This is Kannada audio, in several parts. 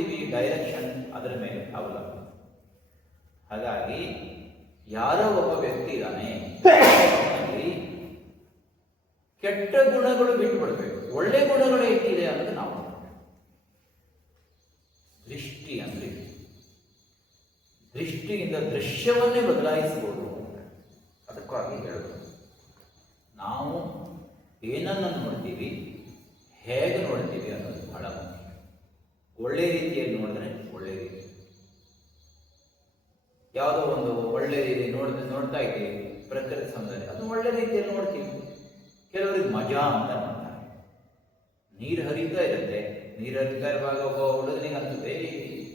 ಹೋಗ್ತೀವಿ ಡೈರೆಕ್ಷನ್ ಅದರ ಮೇಲೆ ಅವಲಂಬನೆ. ಹಾಗಾಗಿ ಯಾರೋ ಒಬ್ಬ ವ್ಯಕ್ತಿ ಇದ್ದಾನೆ, ಕೆಟ್ಟ ಗುಣಗಳು ಬಿಟ್ಟುಬಿಡ್ಬೇಕು, ಒಳ್ಳೆ ಗುಣಗಳು ಇಟ್ಟಿದೆ ಅನ್ನೋದು ನಾವು ದೃಷ್ಟಿ ಅಂದ್ರೆ ದೃಷ್ಟಿಯಿಂದ ದೃಶ್ಯವನ್ನೇ ಬದಲಾಯಿಸಬಹುದು. ಅದಕ್ಕಾಗಿ ಹೇಳೋದು ನಾವು ಏನನ್ನು ನೋಡ್ತೀವಿ, ಹೇಗೆ ನೋಡ್ತೀವಿ ಅನ್ನೋದು ಬಹಳ ಮುಖ್ಯ. ಒಳ್ಳೆ ರೀತಿಯಲ್ಲಿ ನೋಡಿದ್ರೆ ಒಳ್ಳೆ ರೀತಿ, ಯಾವುದೋ ಒಂದು ಒಳ್ಳೆ ರೀತಿ ನೋಡ್ತಾ ಇದ್ದೀವಿ, ಪ್ರಕೃತಿ ಸೌಂದರ್ಯ ಅದು ಒಳ್ಳೆ ರೀತಿಯಲ್ಲಿ ನೋಡ್ತೀವಿ. ಕೆಲವರಿಗೆ ಮಜಾ ಅಂತ ಮಾಡ್ತಾರೆ, ನೀರು ಹರಿತಾ ಇರುತ್ತೆ, ನೀರು ಹರಿತಾ ಇರುವಾಗ ಒಬ್ಬ ಹುಡುಗನಿಗೆ ಅನ್ಸುತ್ತೆ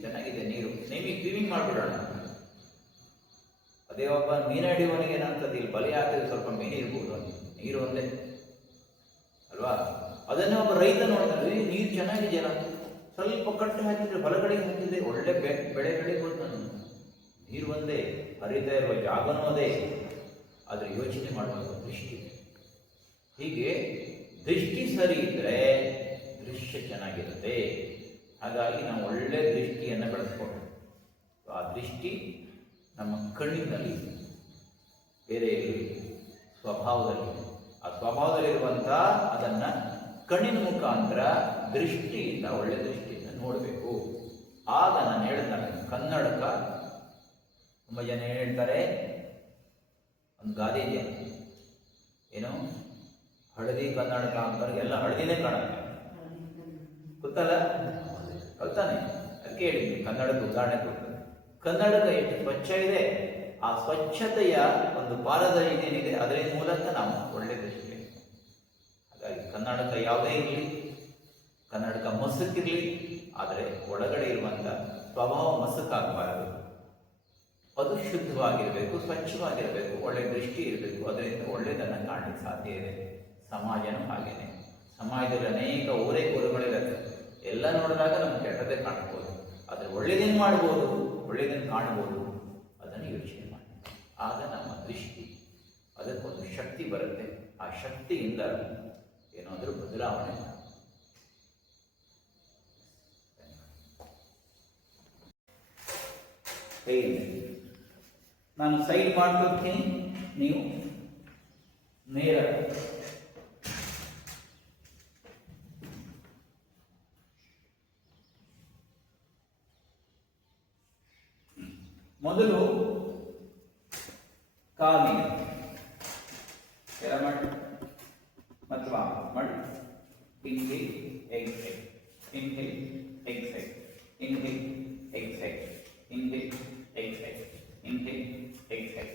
ಚೆನ್ನಾಗಿದೆ ನೀರು, ಸ್ವಿಮ್ಮಿಂಗ್ ಮಾಡ್ಬಿಡೋಣ. ಅದೇ ಒಬ್ಬ ಮೀನು ಹಿಡಿಯುವವನಿಗೆ ಏನಂತದ್ದು, ಇಲ್ಲಿ ಬಲಿ ಹಾಕಿದ್ರೆ ಸ್ವಲ್ಪ ಮೀನು ಇರ್ಬೋದು, ನೀರು ಒಂದೇ ಅಲ್ವಾ. ಅದನ್ನೇ ಒಬ್ಬ ರೈತ ನೋಡ್ತಾನೆ, ನೀರು ಚೆನ್ನಾಗಿದೆಯಲ್ಲ, ಸ್ವಲ್ಪ ಕಟ್ಟು ಹಾಕಿದ್ರೆ ಬಲಗಡೆಗೆ ಹಾಕಿದ್ರೆ ಒಳ್ಳೆ ಬೆಳೆ ಬೆಳಿಬೋದು. ನಾನು ನೀರು ಒಂದೇ, ಹರಿತಾ ಇರುವ ಜಾಗನೂ ಅದೇ, ಆದರೆ ಯೋಚನೆ ಮಾಡುವಂಥ ದೃಷ್ಟಿ. ಹೀಗೆ ದೃಷ್ಟಿ ಸರಿ ಇದ್ದರೆ ದೃಶ್ಯ ಚೆನ್ನಾಗಿರುತ್ತೆ. ಹಾಗಾಗಿ ನಾವು ಒಳ್ಳೆ ದೃಷ್ಟಿಯನ್ನು ಬೆಳೆಸ್ಕೊಂಡು, ಆ ದೃಷ್ಟಿ ನಮ್ಮ ಕಣ್ಣಿನಲ್ಲಿ, ಬೇರೆ ಸ್ವಭಾವದಲ್ಲಿ, ಆ ಸ್ವಭಾವದಲ್ಲಿರುವಂಥ ಅದನ್ನು ಕಣ್ಣಿನ ಮುಖಾಂತರ ದೃಷ್ಟಿಯಿಂದ, ಒಳ್ಳೆ ದೃಷ್ಟಿಯಿಂದ ನೋಡಬೇಕು. ಆಗ ನಾನು ಹೇಳ್ತಾನೆ, ಕನ್ನಡಕ ತುಂಬ ಜನ ಹೇಳ್ತಾರೆ, ಒಂದು ಗಾದೆ ಇದೆ, ಏನು ಹಳದಿ ಕನ್ನಡಕ ಅಂತಾರೆ, ಎಲ್ಲ ಹಳದಿನೇ ಕಾಣುತ್ತೆ, ಗೊತ್ತಲ್ಲ, ಕಲ್ತಾನೆ. ಅದಕ್ಕೆ ಹೇಳಿದ್ವಿ ಕನ್ನಡದ ಉದಾಹರಣೆ ಕೊಡ್ತಾರೆ. ಕನ್ನಡಕ ಎಷ್ಟು ಸ್ವಚ್ಛ ಇದೆ, ಆ ಸ್ವಚ್ಛತೆಯ ಒಂದು ಪಾರದ ಏನೇನಿದೆ ಅದರ ಮೂಲಕ ನಾವು ಒಳ್ಳೆ ದೃಷ್ಟಿ. ಹಾಗಾಗಿ ಕನ್ನಡಕ ಯಾವುದೇ ಇರಲಿ, ಕನ್ನಡಕ ಮಸುಕಿರಲಿ, ಆದರೆ ಒಳಗಡೆ ಇರುವಂಥ ಸ್ವಭಾವ ಮಸುಕಾಗಬಾರದು. ಅದು ಶುದ್ಧವಾಗಿರಬೇಕು, ಸ್ವಚ್ಛವಾಗಿರಬೇಕು, ಒಳ್ಳೆ ದೃಷ್ಟಿ ಇರಬೇಕು. ಅದರಿಂದ ಒಳ್ಳೆಯದನ್ನು ಕಾಣಲಿಕ್ಕೆ ಸಾಧ್ಯ ಇದೆ. ಸಮಾಜನೂ ಹಾಗೇನೆ. ಸಮಾಜದಲ್ಲಿ ಅನೇಕ ಓರೆಕೋರುಗಳಿರುತ್ತೆ, ಎಲ್ಲ ನೋಡಿದಾಗ ನಮ್ಗೆ ಕೆಟ್ಟದೇ ಕಾಣ್ಬೋದು, ಆದರೆ ಒಳ್ಳೆಯದನ್ನು ಮಾಡ್ಬೋದು, ಒಳ್ಳೆಯದನ್ನು ಕಾಣ್ಬೋದು. ಅದನ್ನು ಯೋಚನೆ ಮಾಡಿ, ಆಗ ನಮ್ಮ ದೃಷ್ಟಿ ಅದಕ್ಕೊಂದು ಶಕ್ತಿ ಬರುತ್ತೆ. ಆ ಶಕ್ತಿಯಿಂದ ಏನಾದರೂ ಬದಲಾವಣೆ ಮಾಡಿ. ನಾನು ಸೈಡ್ ಮಾಡ್ಕೊಳ್ತೀನಿ, ನೀವು ನೇರ ಮೊದಲು ಕಾಲಿನ ಕೆಳ ಮಾಡಿ ಮತ್ತು ಮಾಡಿ. Inhale exhale, inhale exhale, inhale exhale, inhale exhale, inhale exhale,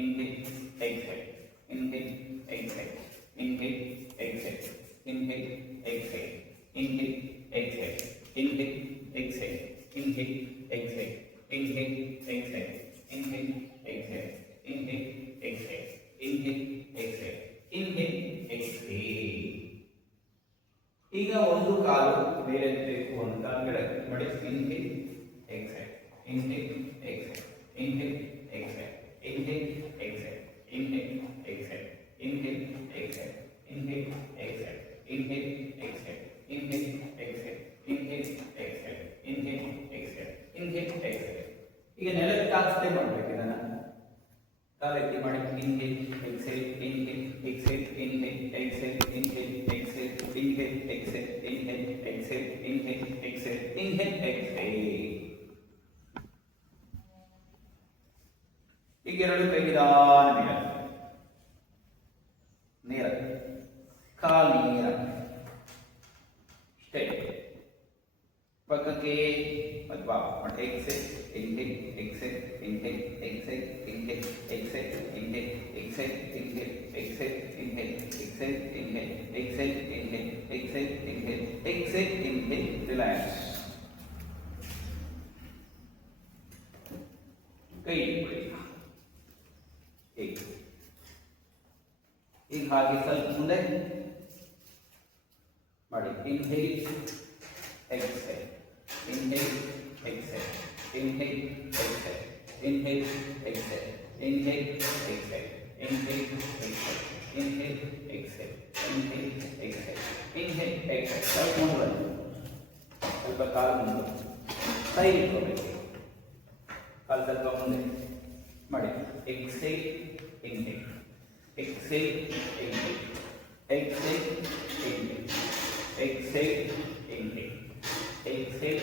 inhale exhale, inhale exhale, inhale exhale, inhale exhale, inhale exhale, inhale exhale, inhale exhale, inhale, exhale, inhale, exhale, inhale, exhale, inhale, exhale, inhale, exhale. ಈಗ ಒಂದು ಕಾಲು ಮೇಲೆತ್ತಬೇಕು ಅಂತ ಕೆಳಗೆ ಮಾಡಿ. inhale, exhale, inhale, exhale, inhale, exhale, inhale, exhale, inhale, exhale, inhale, exhale, inhale, exhale, inhale, exhale, inhale, exhale, inhale, exhale, inhale, exhale, inhale, exhale. ಈಗ ನೆಲಕ್ಕೆ ಹಾಕ್ತೇ ಮಾಡಬೇಕು. ಇದನ್ನ ಕಾಲೆತ್ತಿ ಮಾಡಿ. Inhale exhale, inhale exhale, inhale exhale, inhale exhale, inhale exhale, inhale exhale, inhale exhale, inhale exhale. ಈಗ ಎರಡು ಕೈ ನಿಧಾನ ನೇರ, ಕಾಲು ನೇರ, ಸ್ಟೇಟ್ ಪಕ್ಕಕ್ಕೆ ಅಥವಾ exhale, inhale exhale, inhale exhale, inhale exhale, inhale exhale, inhale exhale, inhale exhale, inhale exhale, inhale exhale, inhale exhale, inhale. Relax. ಕೈ ಇಟ್ಕೊಳ್ಳಿ. ಈಗ ಹಾಗೆ ಸ್ವಲ್ಪ ಮುಂದೆ ಮಾಡಿ. Inhale exhale, inhale, exhale, inhale, exhale, inhale, exhale, inhale, exhale, inhale, exhale, inhale, exhale, inhale, exhale, inhale, exhale. ಸ್ವಲ್ಪ ಕಾಲು ಮುಂದೆ ಸೈಡ್ ಇಟ್ಕೋಬೇಕು. ಕಾಲು ಸ್ವಲ್ಪ ಮುಂದೆ ಮಾಡಿ. Exhale inhale, exhale inhale, exhale inhale, exhale inhale, exhale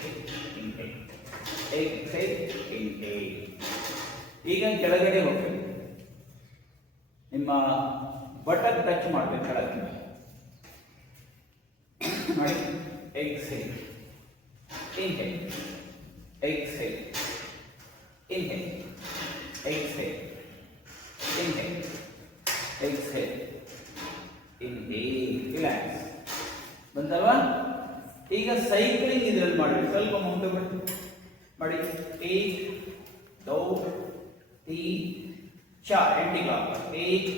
inhale, exhale inhale. ಈಗ ಕೆಳಗಡೆ ಹೋಗ್ಬೇಕು. ನಿಮ್ಮ ಬಟನ್ ಟಚ್ ಮಾಡಬೇಕು ಕೆಳಗೆ ಮಾಡಿ. Exhale inhale, exhale inhale, exhale inhale, exhale inhale. Relax. ಬಂತಲ್ವಾ? ಈಗ ಸೈಕ್ಲಿಂಗ್ ಇದರಲ್ಲಿ ಮಾಡಿ. ಸ್ವಲ್ಪ ಮುಂದೆ ಮಾಡಿ. ಏಕ್ ದೋ ತೀನ್ ಚಾರ್. ಎಂಟಿ ಕ್ಲಾಕ್. ಏಕ್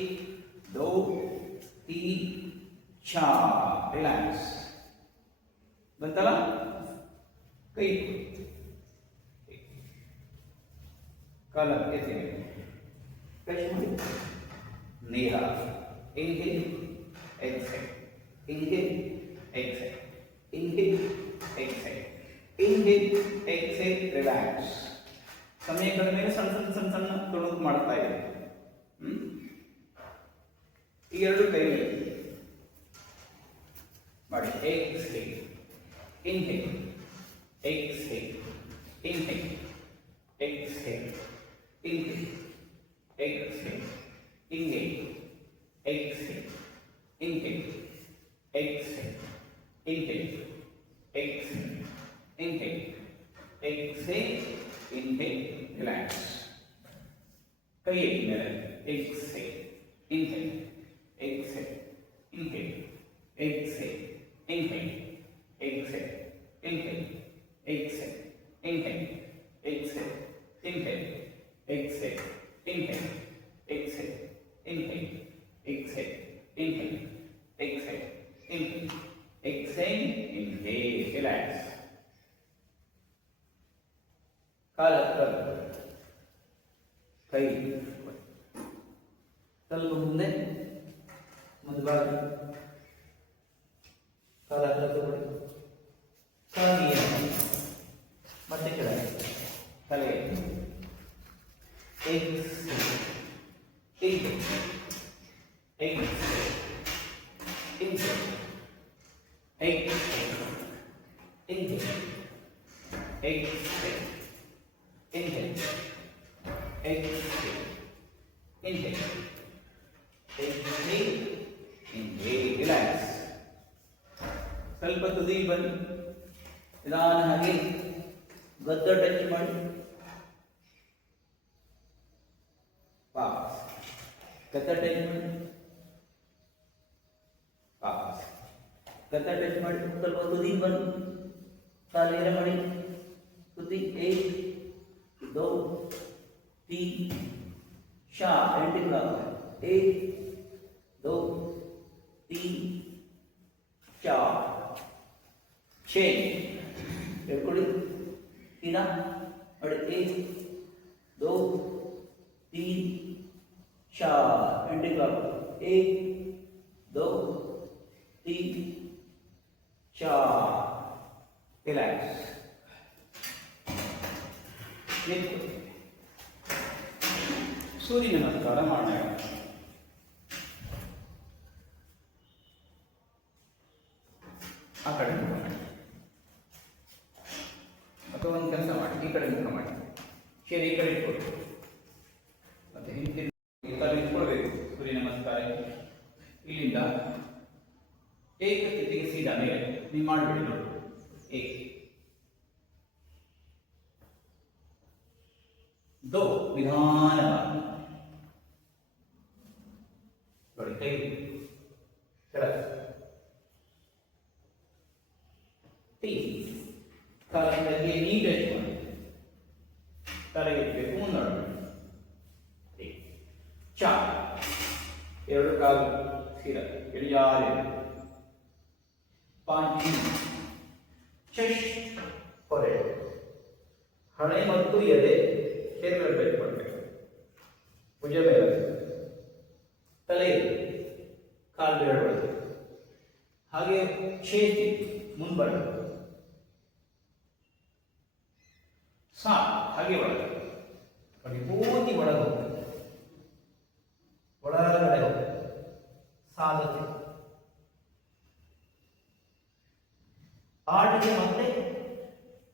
ದೋ ತೀನ್ ಚಾರ್. ರಿಲ್ಯಾಕ್ಸ್. ಬಂತಲ್ಲ? ಕೈ ಕಾಲ ಎತ್ತಿ ಟಚ್ ಮಾಡಿ. ನೇರ. Inhale, exhale, inhale, exhale, inhale, exhale, inhale, exile. Relax. ಸಮಯ ಕಡಿಮೆ ಸಣ್ಣ ಸಣ್ಣ ಸಣ್ಣ ಸಣ್ಣ ತುಣುಕು ಮಾಡ್ತಾ ಇದೆ. ಈ ಎರಡು ಕೈ ಮಾಡಿ. Exhale, inhale, exhale, inhale, exhale, inhale, exhale, inhale, exhale, inhale, exhale, inhale, exhale, inhale, exhale, inhale. Relax. ಕೈ ಎತ್ತಿ ಮೇಲೆ. Exile, inhale, exhale, inhale, exhale, inhale, exhale, inhale, exhale, inhale, exhale, inhale, exhale, inhale, exhale, inhale, exhale, inhale, exhale, inhale, exhale, inhale. Relax. ಕಾಲ ಕೈ ಸ್ವಲ್ಪ ಮುಂದೆ ಮುಂದಬಾಗಿ. ಕಾಲ ತಗೊಳ್ಳಿ. ಕಾಲಿಗೆ ಮತ್ತೆ ಕೆಳಗೆ. ತಲೆ exile, inhale, exhale, inhale, exhale, inhale, exhale, inhale, exhale, inhale, exhale, inhale. Relax. ಸ್ವಲ್ಪ ತುದಿ ಬನ್ನಿ. ನಿಧಾನವಾಗಿ ಗದ್ದ ಟಚ್ ಮಾಡಿ. ಪಾಸ್. ಗದ್ದ ಟಚ್ ಮಾಡಿ. ಪಾಸ್. ಗದ್ದ ಟಚ್ ಮಾಡಿ. ಸ್ವಲ್ಪ ತುದಿ ಬನ್ನಿ. ಕಾಲೇರ ಮಾಡಿ. ತುದಿ. ಏಕ್ दो तीन चार. Anti clock. एक दो तीन चार छः. बिल्कुल तीना और एक दो तीन चार. Anti clock. एक दो तीन चार. रिलैक्स. सूर्य नमस्कार ಮಾಡೋಣ. ಆ ಕಡೆ ಮುಖ ಮಾಡಿ ಅಥವಾ ಒಂದು ಕೆಲಸ ಮಾಡಿ. ಈ ಕಡೆ ಮುಖ ಮಾಡಿ. ಶರೀರ ಈ ಕಡೆ ಇಟ್ಕೊಳ್ಳಿ. ಮತ್ತೆ ಹಿಂದೆ ಇಟ್ಕೊಳ್ಬೇಕು. ಸೂರ್ಯ ನಮಸ್ಕಾರ. ಇಲ್ಲಿಂದ ಏಕ ಸ್ಥಿತಿಗೆ ಸೀದಾ ಮೇಲೆ ನೀವು ಮಾಡಬೇಡಿ. ನೋಡಿ. ಏಕ दो. निधानವಾಗಿ ನೋಡಿ. ಕೈ ಕೆಳಗೆ. तीन. ಕಾಲಿನಲ್ಲಿ ನೀಟಾಗಿ ಮಾಡಿ. ತಲೆಗೆ ಇಡಬೇಕು. ಮುಂದೆ चार. ಎರಡು ಕಾಲು ಸೀದಾ ಇಳಿಯಾರೆ. पांच. ಚೆಸ್ಟ್ ಹೊರೆ. ಹಣೆ ಮತ್ತು ಎದೆ ಸೇರ್ಗಳು ಬೆಳ್ಕೊಳ್ಬೇಕು. ಭುಜ ಮೇಲೆ ತಲೆ ಕಾಲು ಬೆರಳು ಹಾಗೆ ಛೇತಿ ಮುಂಬರ. ಹಾಗೆ ಒಳಗೆ ನೋಡಿ, ಪೂರ್ತಿ ಒಳಗೆ ಹೋಗ್ತದೆ, ಒಳಗಡೆ ಹೋಗ್ತದೆ, ಸಾಲುತ್ತೆ ಆಟಿಗೆ ಮತ್ತೆ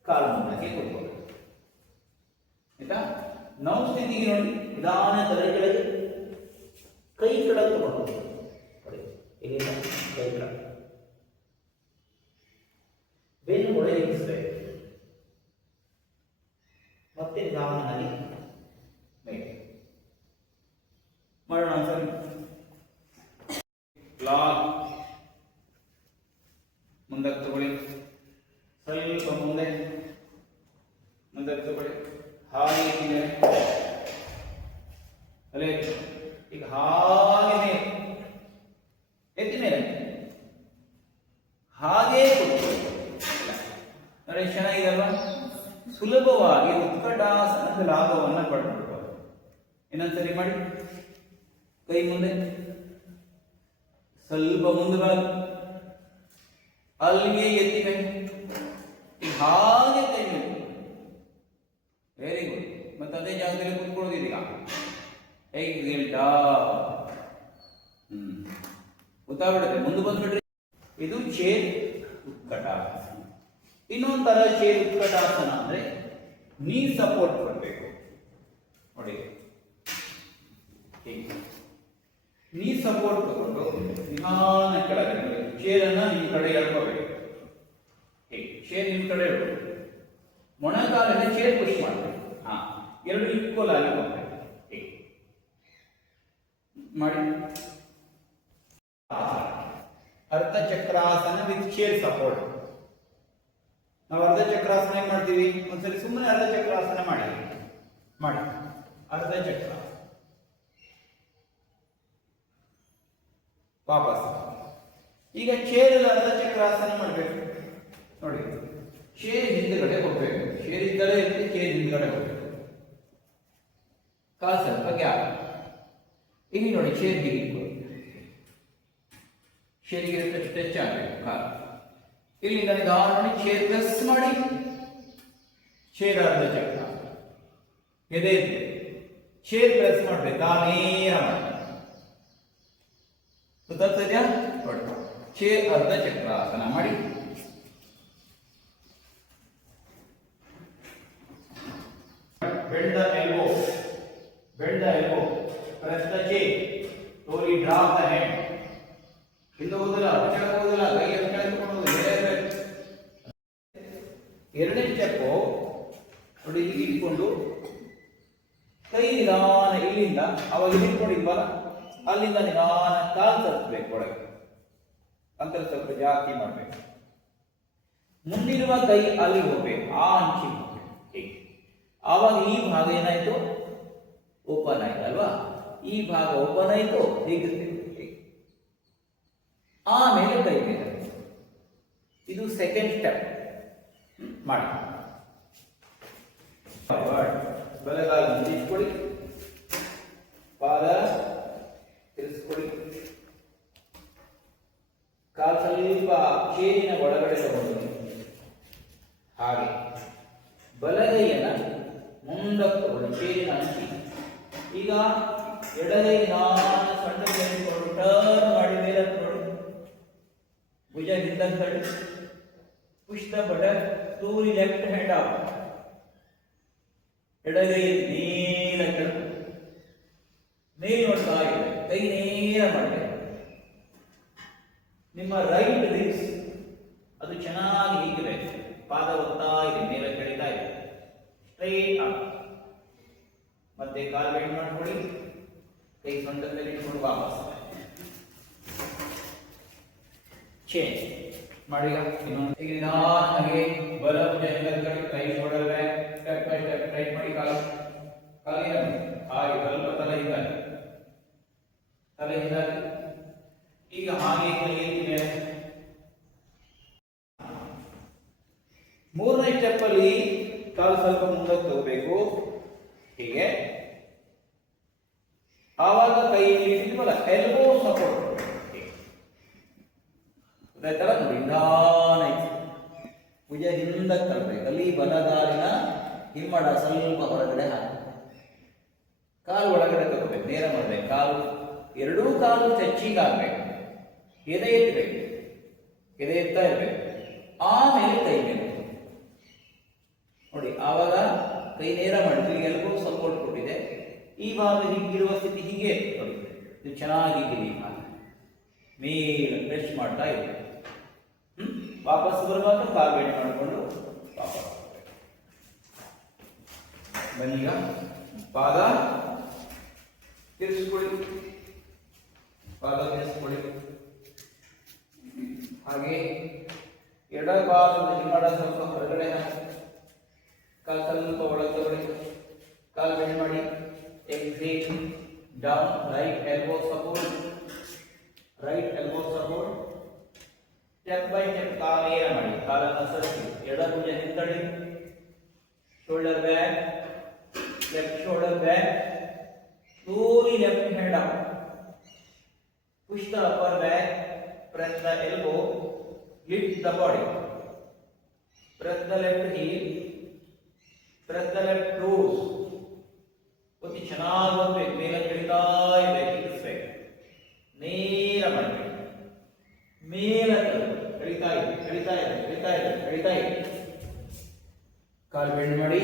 ಕಾಲು ಮುಂದಕ್ಕೆ ಕೂತ್ಕೊಳ್ಳಿ. ಆಯ್ತಾ? ನಾವು ಸ್ಥಿತಿಗೆ ನೋಡಿ, ನಿಧಾನ ತಲೆ ಕೆಳಗೆ, ಕೈ ಕೆಳಗೆ ತಗೊಂಡು ಇಲ್ಲಿಂದ ಕೈ ಕೆಳಗೆ, ಬೆನ್ನು ಒಳಗೆ ಇರಿಸಬೇಕು, ಮತ್ತೆ ನಿಧಾನವಾಗಿ ಮೇಲೆ ಮಾಡೋಣ ಸರ್. ಲಾಕ್ ಮುಂದಕ್ಕೆ ತಗೊಳ್ಳಿ, ಸ್ವಲ್ಪ ಮುಂದಕ್ಕೆ ತಗೊಳ್ಳಿ, ಹಾಗೆ ಅಲ್ಲೇ ಈಗ ಹಾಗೆ ಮೇಲೆ ಎತ್ತಿ ಮೇಲೆ ಹಾಗೇ ನೋಡಿ, ಚೆನ್ನಾಗಿದಲ್ವಾ? ಸುಲಭವಾಗಿ ಉತ್ಕಟಾಸನದ ಲಾಭವನ್ನು ಪಡೆದುಕೊಳ್ಳಬಹುದು. ಇನ್ನೊಂದ್ಸರಿ ಮಾಡಿ, ಕೈ ಮುಂದೆ, ಸ್ವಲ್ಪ ಮುಂದವಾಗಿ, ಅಲ್ಲಿಗೆ ಎತ್ತಿವೆ, ಹಾಗೆ ಕೈ ಮೇಲೆ, ವೆರಿ ಗುಡ್. ಮತ್ತೆ ಅದೇ ಜಾಗದಲ್ಲಿ ಕೂತ್ಕೊಳ್ಳೋದಿದೀಗ ಹೇಗೆ ಗೊತ್ತಾಗ್ಬಿಡುತ್ತೆ, ಮುಂದೆ ಬಂದ್ಬಿಟ್ರಿ. ಇದು ಚೇರ್ ಉತ್ಕಟಾಸನ. ಇನ್ನೊಂಥರ ಚೇರ್ ಉತ್ಕಟಾಸನ ಅಂದ್ರೆ ನೀ ಸಪೋರ್ಟ್ ಕೊಡ್ಬೇಕು ನೋಡಿ, ನೀ ಸಪೋರ್ಟ್ ತಗೊಂಡು ನಿಧಾನ ಕೆಳಗೆ ಚೇರನ್ನ ನಿಮ್ಮ ಕಡೆ ಎಳ್ಕೋಬೇಕು. ಚೇರ್ ನಿಮ್ಮ ಕಡೆ ಎಳ್ಕೋಬೇಕು, ಮೊಣಕಾಲಲ್ಲಿ ಚೇರ್ ಪುಷ್ ಮಾಡಬೇಕು. ಎರಡು ಈಕ್ವಲ್ ಆಗಿ ಹೋಗ್ಬೇಕು. ಮಾಡಿ ಅರ್ಧಚಕ್ರಾಸನ ವಿತ್ ಚೇರ್ ಸಪೋರ್ಟ್. ನಾವು ಅರ್ಧಚಕ್ರಾಸನ ಹೇಗೆ ಮಾಡ್ತೀವಿ? ಒಂದ್ಸರಿ ಸುಮ್ಮನೆ ಅರ್ಧಚಕ್ರಾಸನ ಮಾಡಿ ಅರ್ಧಚಕ್ರ, ವಾಪಸ್. ಈಗ ಚೇರಲ್ಲಿ ಅರ್ಧಚಕ್ರಾಸನ ಮಾಡಬೇಕು ನೋಡಿ, ಚೇರ್ ಹಿಂದ್ಗಡೆ ಹೋಗ್ಬೇಕು, ಚೇರ್ ಇದ್ದಲೇ ಇರುತ್ತೆ, ಚೇರ್ ಹಿಂದ್ಗಡೆ ಹೋಗ್ಬೇಕು, ಕಾಲು ಸ್ವಲ್ಪ ಗ್ಯಾಪ್. ಇಲ್ಲಿ ನೋಡಿ, ಚೇರ್ ಹೀಗೆ ಚೇರಿಗೆ ಸ್ಟ್ರೆಚ್ ಆಗಬೇಕು ಕಾಲು. ಇಲ್ಲಿಂದ ನಿಧಾನ ನೋಡಿ, ಚೇರ್ ಪ್ರೆಸ್ ಮಾಡಿ, ಚೇರ್ ಅರ್ಧಚಕ್ರ ಎದೆ ಇದೆ, ಚೇರ್ ಪ್ರೆಸ್ ಮಾಡ್ಬೇಕು, ಕಾಲು ನೇರ ಮಾಡಿ. ಗೊತ್ತಾಗ್ತದ್ಯಾ? ನೋಡಿ, ಚೇರ್ ಅರ್ಧಚಕ್ರಾಸನ ಮಾಡಿ. Bend the elbow, press the chair, slowly drop the hand. ಹಿಂದೆ ಹೋದಲ್ಲ, ಕೆಳಗೆ ಹೋದಲ್ಲ, ಕೈ ಕೆಳಗೆ ತಗೊಂಡು ಎರಡನೇ ಸ್ಟೆಪ್ಪು ನೋಡಿ, ಇಟ್ಕೊಂಡು ಕೈ ನಿಧಾನ ಇಲ್ಲಿಂದ, ಅವಾಗ ಇಟ್ಕೊಂಡಿದ್ವಲ್ಲ ಅಲ್ಲಿಂದ ನಿಧಾನ ಕಾಲು ತರಿಸ್ಬೇಕು ಒಳಗೆ, ಅಂತರ ಸ್ವಲ್ಪ ಜಾಸ್ತಿ ಮಾಡಬೇಕು. ಮುಂದಿರುವ ಕೈ ಅಲ್ಲಿ ಹೋಗ್ಬೇಕು, ಆ ಅಂಚಿಗೆ ಹೋಗ್ಬೇಕು. ಆವಾಗ ಈ ಭಾಗ ಏನಾಯ್ತು? ಓಪನ್ ಆಯ್ತು ಅಲ್ವಾ? ಈ ಭಾಗ ಓಪನ್ ಆಯ್ತು, ಹೀಗಿರ್ತೀವಿ. ಆಮೇಲೆ ಕೈ ಮೇಲೆ, ಇದು ಸೆಕೆಂಡ್ ಸ್ಟೆಪ್ ಮಾಡಿ. ಬಲಗಾಲ ಮುಂದಿಟ್ಕೊಳ್ಳಿ, ಪಾದ ತಿರ್ಸ್ಕೊಳ್ಳಿ, ಕಾಲು ಸ್ವಲ್ಪ ಚೇರಿನ ಒಳಗಡೆ ತಗೊಂಡು ಹಾಗೆ ಬಲಗೈಯನ್ನ ಮುಂದಕ್ಕೆ ತಗೊಂಡು ಚೇರಿನ ಅಂಚಿ. ಈಗ ಎಡಗೈ ನಾನು ಸಣ್ಣ ತೆಗೆದುಕೊಂಡು ಟರ್ನ್ ಮಾಡಿ ಮೇಲೆ ನೋಡಿ, ಭುಜ ಹಿಂದಕ್ಕೆ ತಳ್ಳಿ, push the button to the left hand up. ಎಡಗೈ ನೇರ ಕೆಳಗೆ ನೇರ ನೋಡ್ತಾ ಇದೆ, ಕೈ ನೇರ ಮಾಡಬೇಕು. ನಿಮ್ಮ ರೈಟ್ ರಿಬ್ಸ್ ಅದು ಚೆನ್ನಾಗಿ ಹೀಗಿದೆ, ಪಾದ ಒತ್ತಾ ಇದೆ, ಮೇಲೆ ಕೆಳಿತಾ ಇದೆ, ಸ್ಟ್ರೈಟ್ ಅಪ್. ಮತ್ತೆ ಕಾಲು ಬೆಂಡ್ ಮಾಡ್ಕೊಳ್ಳಿ, ಕೈ ಸೊಂಟದಲ್ಲಿ ಇಟ್ಕೊಂಡು ವಾಪಸ್ ಚೇಂಜ್ ಮಾಡಿ. ಈಗ ನಿಧಾನವಾಗಿ ಬಲ ಭುಜ ಕೈ shoulder back, step by step tight ಮಾಡಿ, ಕಾಲಿನ ಹಾಗೆ ಸ್ವಲ್ಪ ತಲೆ ಹಿಂದಾಗಿ. ಈಗ ಹಾಗೆ ಕೈ ಮೇಲೆ. ಮೂರನೇ ಸ್ಟೆಪ್ ಅಲ್ಲಿ ಕಾಲು ಸ್ವಲ್ಪ ಮುಂದಕ್ಕೆ ತಗೋಬೇಕು, ಹೀಗೆ. ಆವಾಗ ಕೈ ಇಟ್ಟಿದ್ವಲ್ಲ, ಎಲ್ಬೋ ಸಪೋರ್ಟ್ ತರ ನೋಡಿ, ನಿಧಾನ ಭುಜ ಹಿಂದಕ್ಕೆ ತರಬೇಕು. ಅಲ್ಲಿ ಬಲಗಾಲಿನ ಹಿಮ್ಮಡ ಸ್ವಲ್ಪ ಹೊರಗಡೆ ಹಾಕಿ ಕಾಲು ಒಳಗಡೆ ತಗೋಬೇಕು, ನೇರ ಮಾಡಬೇಕು. ಕಾಲು ಎರಡೂ ಕಾಲು ಚಚ್ಚಿಗಾಗಬೇಕು, ಎದೆ ಎತ್ತಬೇಕು, ಎದೆ ಎತ್ತಾ ಇರಬೇಕು. ಆಮೇಲೆ ಕೈ ಮೇಲೆ ನೋಡಿ, ಆವಾಗ ಕೈ ನೇರ ಮಾಡಿದ್ವಿ, ಎಲ್ಗೂ ಸಪೋರ್ಟ್ ಕೊಟ್ಟಿದೆ. ಈ ಭಾಗ ಹೀಗಿರುವ ಸ್ಥಿತಿ ಹೀಗೆ ನೋಡಿ, ಇದು ಚೆನ್ನಾಗಿ ಹೀಗಿದೆ. ಮೇಲೆ ಪ್ರೆಸ್ ಮಾಡ್ತಾ ಇದೆ. ವಾಪಸ್ ಬರುವಾಗ ಕಾಲು ಬೇಡ ಮಾಡಿಕೊಂಡು ವಾಪಸ್ ಬನ್ನೀಗ ಪಾದ ತಿರ್ಸ್ಕೊಳ್ಳಿ, ಪಾದ ತಿರ್ಸ್ಕೊಳ್ಳಿ. ಹಾಗೆ ಎಡಗಾಲದ ಹಿಮ್ಮಡ ಸ್ವಲ್ಪ ಹೊರಗಡೆ ಹಾಕಿ, ಕಾಲು ಸ್ವಲ್ಪ ಒಳಗೆ ತಗೊಳ್ಳಿ, ಕಾಲು ಬೆಂಡ್ ಮಾಡಿ. Exhale down, right elbow support, right elbow support. Step by step ಕಾಲು ನೇರ ಮಾಡಿ, ಕಾಲನ್ನು ಸರಿಸಿ, ಎಡ ಭುಜ ಹಿಂದಡಿ, shoulder back, left shoulder back, slowly left hand up, push the upper back, press the elbow, lift the body, press the left heel, press the left toes. ಒತ್ತಿ ಚೆನ್ನಾಗಿ ಹೋಗ್ಬೇಕು, ಮೇಲೆ ಇಳಿತಾ ಇರಬೇಕು, ಇಳಿಸ್ಬೇಕು, ನೇರ ಮಾಡಬೇಕು, ಮೇಲೆ ಇಳಿತಾ ಇದೆ, ಇಳಿತಾ ಇದೆ, ಇಳಿತಾ ಇದೆ, ಇಳಿತಾ ಇದೆ. ಕಾಲು ಬೆಂಡ್ ಮಾಡಿ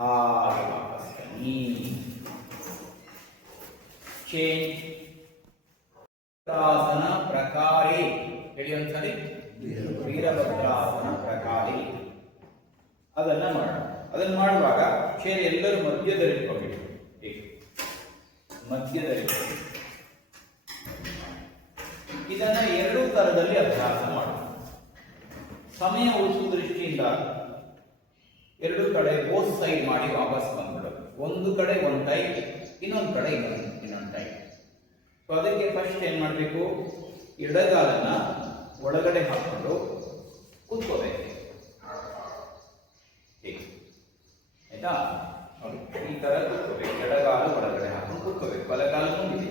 ಹಾಗೆ ವಾಪಸ್ ಬನ್ನಿ. ಚೇಂಜ್ ವೀರಭದ್ರಾಸನ ಪ್ರಕಾರಿ, ಹೇಳಿ ಒಂದ್ಸರಿ, ವೀರಭದ್ರಾಸನ ಪ್ರಕಾರಿ. ಅದನ್ನ ಮಾಡೋಣ. ಅದನ್ನು ಮಾಡುವಾಗ ಚೇರ್ ಎಲ್ಲರೂ ಮಧ್ಯದಲ್ಲಿ ಹೋಗ್ಬೇಕು, ಮಧ್ಯದಲ್ಲಿ. ಇದನ್ನ ಎರಡೂ ತರದಲ್ಲಿ ಅಭ್ಯಾಸ ಮಾಡೋಣ. ಸಮಯ ಉಳಿಸುವ ದೃಷ್ಟಿಯಿಂದ ಎರಡೂ ಕಡೆ ಬೋತ್ ಸೈಡ್ ಮಾಡಿ ವಾಪಸ್ ಬಂದ್ಬಿಡೋದು. ಒಂದು ಕಡೆ ಒಂದು ಟೈಪ್, ಇನ್ನೊಂದು ಕಡೆ ಇನ್ನೊಂದು ಟೈಪ್. ಸೊ ಅದಕ್ಕೆ ಫಸ್ಟ್ ಏನ್ ಮಾಡಬೇಕು, ಎಡಗಾಲನ್ನ ಒಳಗಡೆ ಹಾಕೊಂಡು ಕೂತ್ಕೋಬೇಕು, ಆಯ್ತಾ? ನೋಡಿ, ಈ ತರ ಕೂತ್ಕೋಬೇಕು, ಎಡಗಾಲು ಒಳಗಡೆ ಹಾಕೊಂಡು ಕೂತ್ಕೋಬೇಕು, ಬಲಗಾಲ ಮುಂದಿದೆ,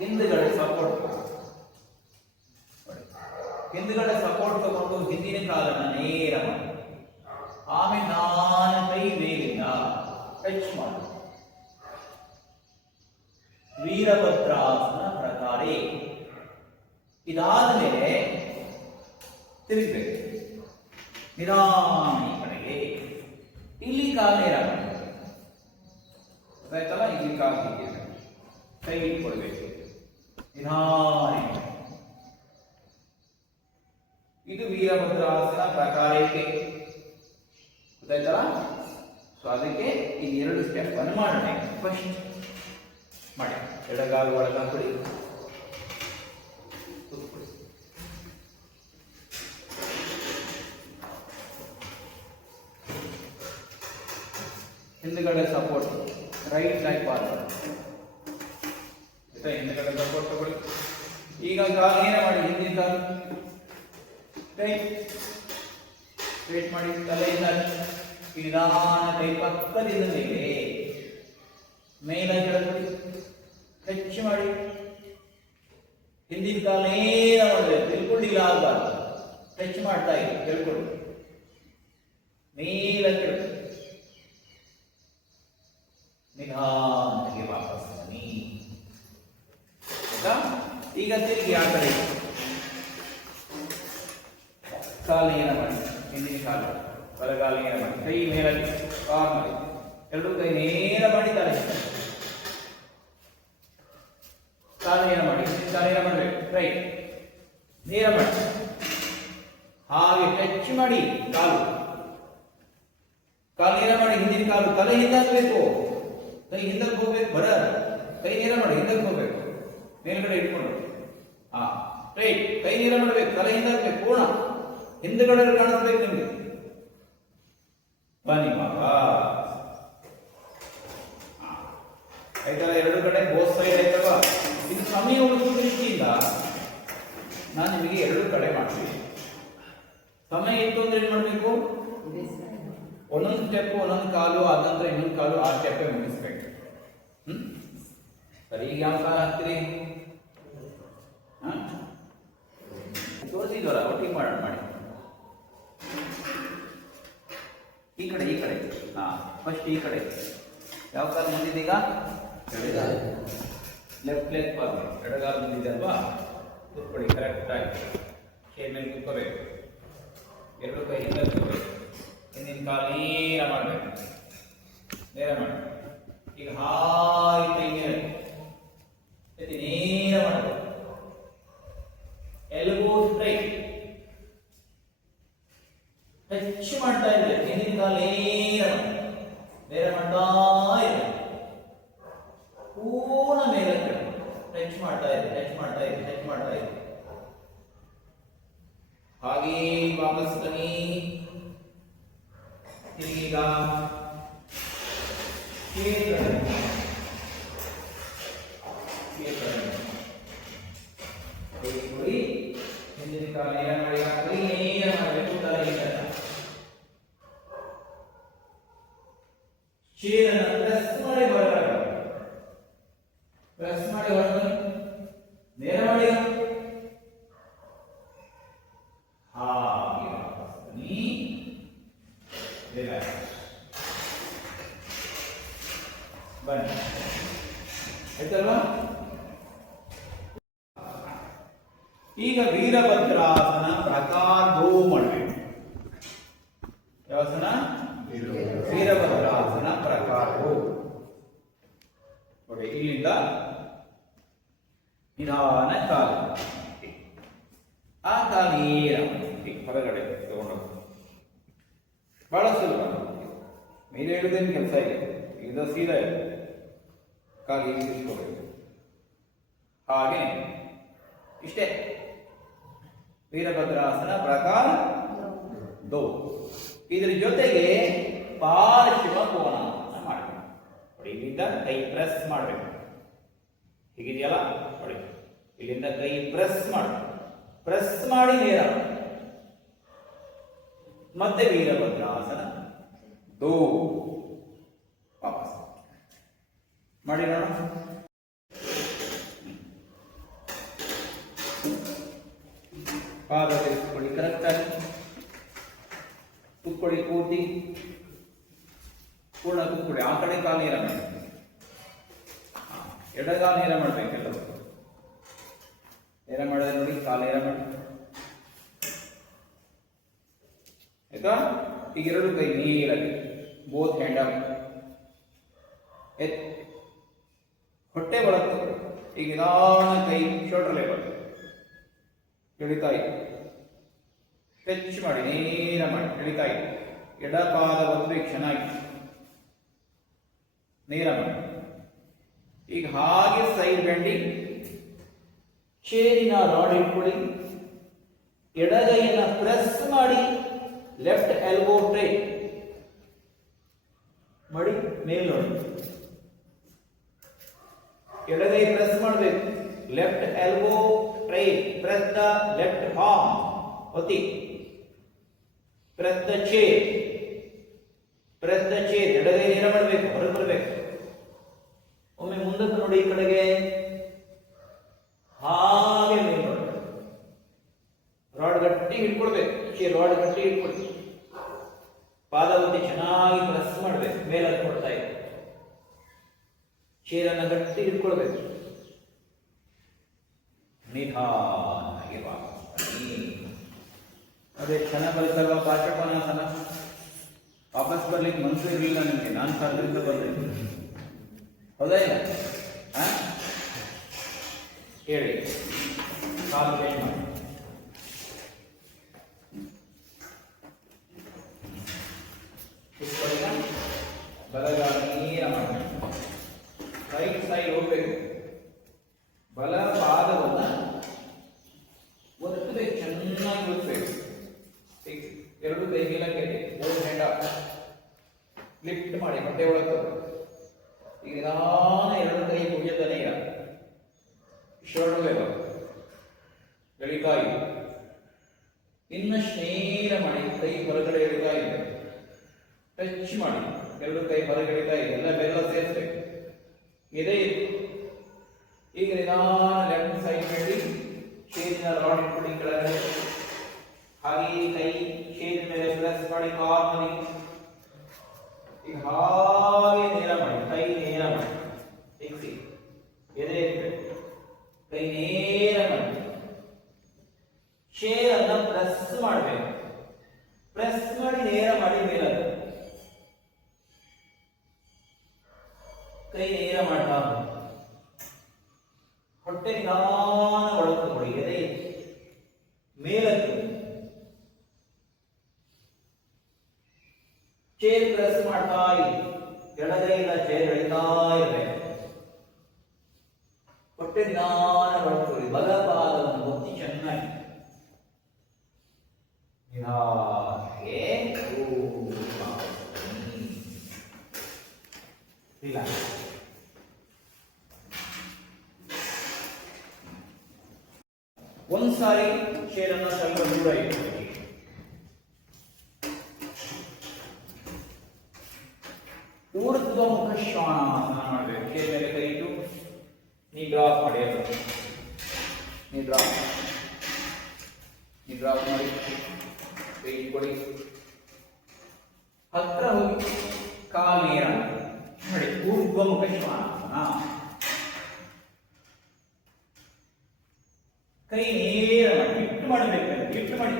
ಹಿಂದ್ಗಡೆ ಸಪೋರ್ಟ್, ಹಿಂದ್ಗಡೆ ಸಪೋರ್ಟ್ ತಗೊಂಡು ಹಿಂದಿನ ಕಾಲನ್ನ ನೇರ ಮಾಡಿ, ಆಮೇಲೆ ನಾನು ಕೈ ಮೇಲಿಂದ ಟಚ್ ಮಾಡಿ. ವೀರಭದ್ರಾಸನ ಪ್ರಕಾರಿ. ಇದಾದ ಮೇಲೆ ತಿರುಗಬೇಕು ನಿಧಾನ ಈ ಕಡೆಗೆ. ಇಲ್ಲಿ ಕಾಲು ನೇರ ಮಾಡಬೇಕು, ಗೊತ್ತಾಯ್ತಲ್ಲ? ಇಲ್ಲಿ ಕಾಲು ಹೀಗೆ ಕೈ ಇಟ್ಕೊಳ್ಬೇಕು ನಿಧಾನ. ಇದು ವೀರಭದ್ರಾಸನ ಪ್ರಕಾರಕ್ಕೆ, ಗೊತ್ತಾಯ್ತಲ್ಲ? ಸೊ ಅದಕ್ಕೆ ಈ ಎರಡು ಸ್ಟೆಪ್ ಅನ್ನು ಮಾಡೋಣ. ಫಸ್ಟ್ ಮಾಡಿ, ಎಡಗಾಲು ಒಳಗೆ ಹಾಕೊಳ್ಳಿ, ಕೂತ್ಕೊಳ್ಳಿ. ಹಿಂದ್ಗಡೆ ಸಪೋರ್ಟ್, ರೈಟ್ ಲೈಕ್ ಪಾದ, ಹಿಂದ್ಗಡೆ ಸಪೋರ್ಟ್ ತಗೊಳ್ಳಿ. ಈಗ ಕಾಲು ಏನ ಮಾಡಿ, ಹಿಂದಿನ ಕಾಲು ಸ್ಟ್ರೈಟ್ ಮಾಡಿ, ತಲೆಯಿಂದ ನಿಧಾನ ಕೈ ಪಕ್ಕದಿಂದ ಮೇಲೆ ಕೆಳಗಡೆ ಟಚ್ ಮಾಡಿ. ಹಿಂದಿನ ಕಾಲ ನೇರ ಮಾಡಬೇಕು, ತಿಳ್ಕೊಂಡಿಲ್ಲ ಆಗಬಾರ್ದು. ಟಚ್ ಮಾಡ್ತಾ ಇದೆ, ತಿಳ್ಕೊಳ್ಳಿ, ಮೇಲೆ ಕೆಳಗೆ ನಿಧಾನಕ್ಕೆ ವಾಪಸ್ ಬನ್ನಿ. ಈಗ ತಿರುಗಿ ಆ ಕಡೆ ಕಾಲು ನೇರ ಮಾಡಿ, ಹಿಂದಿನ ಕಾಲು ಬಲಗಾಲ ನೇರ ಮಾಡಿ, ಕೈ ಮೇಲೆ ಕಾಲು ಮಾಡಿ, ಎರಡು ಕೈ ನೇರ ಮಾಡಿ, ತಲೆ ಕಾಲು ನೇರ ಮಾಡಿ, ಕಾಲು ನೇರ ಮಾಡಬೇಕು, ರೈಟ್ ನೇರ ಮಾಡಿ, ಹಾಗೆ ಟಚ್ ಮಾಡಿ, ಕಾಲು ಕಾಲು ನೇರ ಮಾಡಿ, ಹಿಂದಿನ ಕಾಲು ತಲೆ ಹಿಂದಾಗಬೇಕು, ಕೈ ಹಿಂದಕ್ಕೆ ಹೋಗ್ಬೇಕು, ಬರ ಕೈ ನೇರ ಮಾಡಿ, ಹಿಂದಕ್ಕೆ ಹೋಗ್ಬೇಕು, ಮೇಲ್ಗಡೆ ಇಟ್ಕೊಂಡು ರೈಟ್ ಕೈ ನೇರ ಮಾಡಬೇಕು, ತಲೆ ಹಿಂದಾಗಬೇಕು, ಪೂರ್ಣ ಹಿಂದ್ಗಡೆ ಕಾಣಿಸ್ಬೇಕು ನಿಮ್ಗೆ. ಬನ್ನಿ ಬಾಬಾ, ಆಯ್ತಲ್ಲ? ಎರಡು ಕಡೆ ಬೋತ್ ಸೈಡ್ ಆಯ್ತಲ್ವಾ? ಇದು ಸಮಯ ಉಳಿಸುವ ದೃಷ್ಟಿಯಿಂದ ನಾನು ನಿಮಗೆ ಎರಡು ಕಡೆ ಮಾಡ್ತೀನಿ. ಸಮಯ ಇತ್ತು ಅಂದ್ರೆ ಏನ್ ಮಾಡ್ಬೇಕು, ಒಂದೊಂದು ಸ್ಟೆಪ್, ಒಂದೊಂದು ಕಾಲು ಆದ ನಂತರ ಇನ್ನೊಂದು ಕಾಲು, ಆ ಸ್ಟೆಪ್ ಮುಗಿಸ್ಬೇಕು. ಸರಿ, ಈಗ ಯಾವ ಕಾಲ ಹಾಕ್ತೀರಿ? ತೋರಿಸಿದ್ವಲ್ಲ, ಒಟ್ಟಿಗೆ ಮಾಡೋಣ, ಮಾಡಿ. ಈ ಕಡೆ ಹಾ ಫಸ್ಟ್ ಈ ಕಡೆ. ಯಾವ ಕಾಲು ಮುಂದಿದೆ ಈಗ? ಎಡಗಾಲ. Left leg forward. ಎಡಗಾಲ ಮುಂದಿದೆ ಅಲ್ವಾ? ಕೂತ್ಕೊಳ್ಳಿ ಕರೆಕ್ಟ್ ಆಗಿ. ಚೇರ್ ಮೇಲೆ ಕೂತ್ಕೋಬೇಕು. ಎರಡು ಕೈ ಹಿಂದೆ ಕೂತ್ಕೋಬೇಕು. ಹಿಂದಿನ ಕಾಲು ನೇರ ಮಾಡಬೇಕು. ನೇರ ಮಾಡಿ. ಈಗ ಹಾಯ್ ಕೈ ಮೇಲೆ ಎತ್ತಿ ನೇರ ಮಾಡಬೇಕು. Elbow straight. ಟಚ್ ಮಾಡ್ತಾ ಇದ್ರೆ ಹಿಂದಿನ ಕಾಲು ನೇರ ಮಾಡ್ತಾ ಇದೆ. ಪೂರ್ಣ ಮೇಲೆ ಟಚ್ ಮಾಡ್ತಾ ಇದೆ. ಹಾಗೆ ವಾಪಸ್ ಬನ್ನಿ. ತಿರುಗೀಗ ಹಿಂದಿನ ಕಾಲ ನೇರ ಮಾಡಿ ನೇರ ಮಾಡಬೇಕು. ತಲೆಯಿಂದ ಚೇರನ್ನು ಪ್ರೆಸ್ ಮಾಡಿ ಹೊರಗಡೆ ನೇರ ಮಾಡಿ. ಹಾಗೆ ಬನ್ನಿ. ಬನ್ನಿ ಆಯ್ತಲ್ವಾ? ಈಗ ವೀರಭದ್ರಾಸನ ಪ್ರಕಾರ ಮಾಡಬೇಕು. ಯಾವಸನ? ವೀರಭದ್ರಾಸನ ಪ್ರಕಾರ. ನೋಡಿ ಇಲ್ಲಿಂದ ನಿಧಾನ ಕಾಲು, ಆ ಕಾಲು ನೇರ ಹೊರಗಡೆ ತಗೊಂಡು ಬಹಳ ಸುಲಭ. ಮೇಲೆ ಹೇಳುವುದೇನು ಕೆಲಸ ಇದೆ. ಈಗ ಸೀದಾ ಇದೆ, ಕಾಲು ಇರಿಸ್ಕೋಬೇಕು. ಹಾಗೆ ಇಷ್ಟೇ ವೀರಭದ್ರಾಸನ ಪ್ರಕಾರ ದೋ. ಇದರ ಜೊತೆಗೆ ಪಾರ್ಶ್ವ ಕೋನ ಮಾಡಬೇಕು. ನೋಡಿ ಇಲ್ಲಿಂದ ಕೈ ಪ್ರೆಸ್ ಮಾಡಬೇಕು. ಹೀಗಿದೆಯಲ್ಲ ನೋಡಿ, ಇಲ್ಲಿಂದ ಕೈ ಪ್ರೆಸ್ ಮಾಡಬೇಕು. ಪ್ರೆಸ್ ಮಾಡಿ ನೇರ ಮತ್ತೆ ವೀರಭದ್ರಾಸನ ದೋ. ವಾಪಸ್ ಮಾಡಿ ನೋಡೋಣ. ಪಾದ ತೆಗೆದುಕೊಳ್ಳಿ ಕರೆಕ್ಟ್ ಆಗಿ. ಕೂತ್ಕೊಳ್ಳಿ ಪೂರ್ತಿ ಪೂರ್ಣ ಕೂತ್ಕೊಳ್ಳಿ. ಆ ಕಡೆ ಕಾಲು ನೇರ ಮಾಡಿ, ಎಡಗಾಲು ನೇರ ಮಾಡಬೇಕೆಲ್ಲ. ನೇರ ಮಾಡಿದ್ರೆ ನೋಡಿ, ಕಾಲು ನೇರ ಮಾಡಿ ಆಯ್ತಾ? ಈಗ ಎರಡು ಕೈ ನೀರಾಗಿ ಬೋತ್ ಹ್ಯಾಂಡ್ ಅಪ್. ಹೊಟ್ಟೆ ಬರುತ್ತೆ. ಈಗ ನಿಧಾನ ಕೈ ಶೋಲ್ಡರ್ ಲೆವೆಲ್ ಎಳಿತಾ ಇದೆ. ಟಚ್ ಮಾಡಿ ನೇರ ಮಾಡಿ ಎಳಿತಾ ಇದೆ. ಎಡಪಾದ ಒಂದು ಚೆನ್ನಾಗಿ ನೇರ ಮಾಡಿ. ಈಗ ಹಾಗೆ ಸೈಡ್ ಬೆಂಡಿಂಗ್. ಚೇರಿನ ರಾಡ್ ಇಟ್ಕೊಳ್ಳಿ. ಎಡಗೈಯನ್ನು ಪ್ರೆಸ್ ಮಾಡಿ ಲೆಫ್ಟ್ ಎಲ್ಬೋ ಟ್ರೇ ಮಾಡಿ ಮೇಲ್ ನೋಡಿ. ಎಡಗೈ ಪ್ರೆಸ್ ಮಾಡಬೇಕು. Left elbow try. Press the left arm. ಒತ್ತಿ. Press the chair. ಎಡಗೈ ನೇರ ಮಾಡಬೇಕು, ಹೊರಗೆ ಬರಬೇಕು. ಒಮ್ಮೆ ಮುಂದಕ್ಕೆ ನೋಡಿ, ಈ ಕಡೆಗೆ ಹಾಗೆ ಮೇಲೆ ನೋಡಿ. ರಾಡ್ ಗಟ್ಟಿ ಹಿಡ್ಕೊಳ್ಬೇಕು. ರಾಡ್ ಗಟ್ಟಿ ಹಿಡ್ಕೊಳ್ಬೇಕು. ಪಾದವನ್ನು ಚೆನ್ನಾಗಿ ಪ್ರೆಸ್ ಮಾಡಬೇಕು. ಮೇಲೆ ಕೊಡ್ತಾ ಇದೆ. ಚೇರನ್ನು ಗಟ್ಟಿ ಹಿಡ್ಕೊಳ್ಬೇಕು. ನಿಧಾನವಾಗಿ ಅದೇ ಕ್ಷಣ ಬರುತ್ತಲ್ವ ಪಾರ್ಶ್ವಕೋನಾಸನ. ವಾಪಸ್ ಬರ್ಲಿಕ್ಕೆ ಮನಸ್ಸು ಇರಲಿಲ್ಲ ನಿಮಗೆ. ನಾನು ಸಾಲದಿಂದ ಬಂದೆ, ಹೌದಾ ಇಲ್ಲ? ಹೇಳಿ. ಕಾಲು ಬೇಡ ಮಾಡಿ. ಬಲಗಾಲ ನೇರ ಮಾಡಬೇಕು. ರೈಟ್ ಸೈಡ್ ಹೋಗ್ಬೇಕು. ಬಲ ಪಾದವನ್ನ ಒತ್ತಬೇಕು, ಚೆನ್ನಾಗಿ ಒತ್ತಬೇಕು. ಎರಡು ಕೈ ಮೇಲಕ್ಕೆ ಲಿಫ್ಟ್ ಮಾಡಿ ಹೊಟ್ಟೆ ಒಳಗೆ. ಈಗ ನಿಧಾನ ಎರಡು ಕೈ ಭುಜದ ನೇರ ಶೋಲ್ಡರ್ ಲೆವೆಲ್ ಎಳಿತಾ ಇದೆ. ಇನ್ನಷ್ಟು ನೇರ ಮಾಡಿ ಕೈ ಹೊರಗಡೆ ಎಳಿತಾ ಇದೆ. ಟಚ್ ಮಾಡಿ ಎರಡು ಕೈ ಹೊರಗಡೆ ಎಳಿತಾ ಇದೆ. ಎಲ್ಲ ಬೆಲ್ಲ ಸೇರಿಸ್ಬೇಕು. ಇದೇ ಈಗ ನಿಧಾನ ಲೆಫ್ಟ್ ಸೈಡ್ ಮಾಡಿ ಶೇರಿನ ರಾಡ್ ಇಟ್ಬಿಡಿ ಕೆಳಗಡೆ. ಹಾಗೆ ಕೈ ಶೇರಿನ ಮೇಲೆ ಪ್ರೆಸ್ ಮಾಡಿ ಕಾರ್ನಲ್ಲಿ ಈಗ ಹಾಗೆ ನೇರ ಮಾಡಿ, ಕೈ ನೇರ ಮಾಡಿ, ತೆಗ್ಸಿ, ಎದೆ ಇಟ್ಬಿಟ್ಟು ಕೈ ನೇರ ಮಾಡಿ, ಚೇರ್ ಅನ್ನ ಪ್ರೆಸ್ ಮಾಡಬೇಕು, ಪ್ರೆಸ್ ಮಾಡಿ ನೇರ ಮಾಡಿ ಮೇಲೆ ಕೈ ನೇರ ಮಾಡ್ತಾ ಹೊಟ್ಟೆ ನಿಧಾನ ಒಳಗೆ ಕೊಡಿ, ಎದೆ ಮೇಲಕ್ಕೆ ಚೇರ್ ಪ್ರೆಸ್ ಮಾಡ್ತಾ ಇರಿ, ಎಡಗೈಯಿಂದ ಚೇರ್ ಎಳಿತಾ ಇರಬೇಕು, ಹೊಟ್ಟೆ ನಿಧಾನ ಒಳಗೆ ಕೊಡಿ, ಬಲ ಪಾದವನ್ನು ಒತ್ತಿ ಚೆನ್ನಾಗಿ ಇಲ್ಲ ಒಂದ್ಸಾರಿ ಚೇರನ್ನು ಸ್ವಲ್ಪ ದೂರ ಇಟ್ಕೊಳ್ಳಿ, ಊರ್ಧ್ವಮುಖ ಶ್ವಾನಾಸನ ಮಾಡಬೇಕು. ಚೇರ್ ಮೇಲೆ ಕೈ ಇಟ್ಟು ನೀ ಡ್ರಾಪ್ ಮಾಡಿ, ನೀ ಡ್ರಾಪ್ ಮಾಡಿ ಕೈ ಇಟ್ಕೊಳ್ಳಿ, ಹತ್ರ ಹೋಗಿ ಕಾಲು ನೇರ ಮಾಡಿ, ಊರ್ಧ್ವಮುಖ ಶ್ವಾನಾಸನ. ಕೈ ನೇರ ಮಾಡಿ, ಇಟ್ಟು ಮಾಡಬೇಕು, ಇಟ್ಟು ಮಾಡಿ,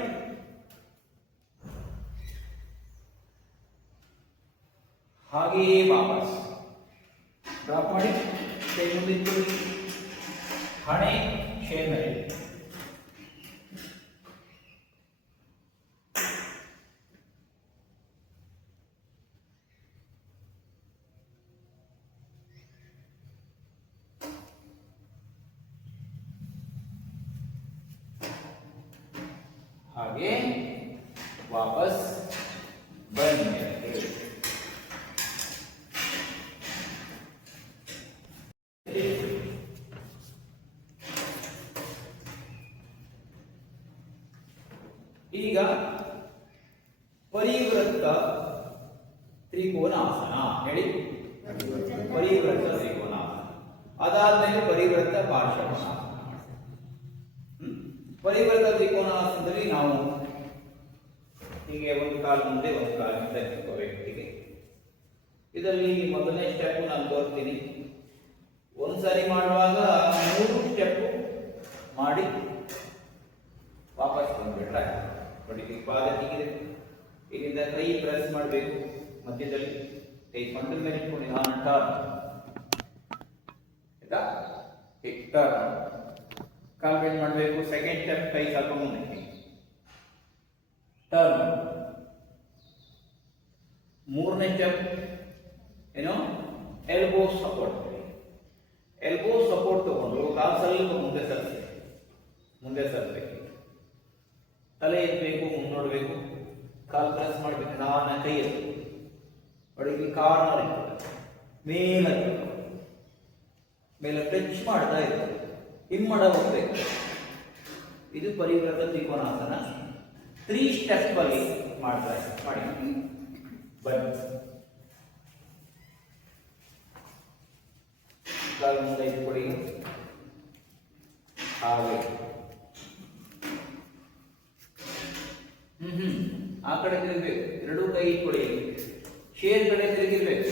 ಹಾಗೆಯೇ ವಾಪಸ್ ಡ್ರಾಪ್ ಮಾಡಿ, ಕೈ ಮುಂದಿಟ್ಟು ಹಣೆ ಚೇರ್ ಮೇಲೆ, ಹಾಗೆ ವಾಪಸ್ ಬನ್ನಿ. ಈಗ ಪರಿವೃತ್ತ ತ್ರಿಕೋನಾಸನ ಹೇಳಿ, ಪರಿವೃತ್ತ ತ್ರಿಕೋನಾಸನ, ಅದಾದ್ಮೇಲೆ ಪರಿವೃತ್ತ ಪಾರ್ಶ್ವಕೋನಾಸನ. ಪರಿವೃತ್ತ ತ್ರಿಕೋನಾಸನದಲ್ಲಿ ನಾವು ಹೀಗೆ ಒಂದು ಕಾಲು ಮುಂದೆ ಒಂದು ಕಾಲು ಹಿಂದೆ ನಿಂತ್ಕೋಬೇಕು. ಹೀಗೆ ಇದರಲ್ಲಿ ಮೊದಲನೇ ಸ್ಟೆಪ್ ನಾನು ತೋರಿಸ್ತೀನಿ. ಒಂದ್ಸರಿ ಮಾಡುವಾಗ 3 ಸ್ಟೆಪ್ ಮಾಡಿ ವಾಪಸ್ ಬಂದ್ಬಿಟ್ರೆ ನೋಡಿ, ಪಾದ ಹೀಗಿದೆ, ಇಲ್ಲಿಂದ ಕೈ ಪ್ರೆಸ್ ಮಾಡಬೇಕು, ಮಧ್ಯದಲ್ಲಿ ಕೈ ಸೊಂಟದ ಮೇಲೆ ಇಟ್ಕೊಂಡು ನಾನು ಟರ್ನ್, ಆಯ್ತಾ, ಟರ್ನ್ ಕಾಲ್ ಬೆಂಡ್ ಮಾಡಬೇಕು. ಸೆಕೆಂಡ್ ಸ್ಟೆಪ್ ಕೈ ಸ್ವಲ್ಪ ಮುಂದೆ ಟರ್ನ್. ಮೂರನೇ ಸ್ಟೆಪ್ ಏನು, ಎಲ್ಬೋ ಸಪೋರ್ಟ್. ಎಲ್ಬೋ ಸಪೋರ್ಟ್ ತಗೊಂಡು ಕಾಲು ಸ್ವಲ್ಪ ಮುಂದೆ ಸರಿಸಬೇಕು, ತಲೆ ಎತ್ತಬೇಕು, ಮುನ್ನೋಡ್ಬೇಕು, ಕಾಲು ಪ್ರೆಸ್ ಮಾಡಬೇಕು, ನಾನು ಕೈ ಎತ್ತು ಒಳಗೆ ಕಾರ್ನರ್ ಮೇಲೆ ಟಚ್ ಮಾಡ್ತಾ ಇರ್ತದೆ, ಹಿಮ್ಮಡ ಹೋಗ್ಬೇಕು. ಇದು ಪರಿವೃತ್ತ ತ್ರಿಕೋನಾಸನ. 3 ಸ್ಟೆಪ್ ಅಲ್ಲಿ ಮಾಡ್ತಾ ಮಾಡಿ ಬನ್ನಿ. ಕಾಲು ಮುಂದೆ ಇಟ್ಕೊಳ್ಳಿ, ಹಾಗೆ ಆ ಕಡೆ ತಿರುಗಬೇಕು, ಎರಡೂ ಕೈ ಇಟ್ಕೊಳ್ಳಿ, ಚೇರ್ ಕಡೆ ತಿರುಗಿರ್ಬೇಕು.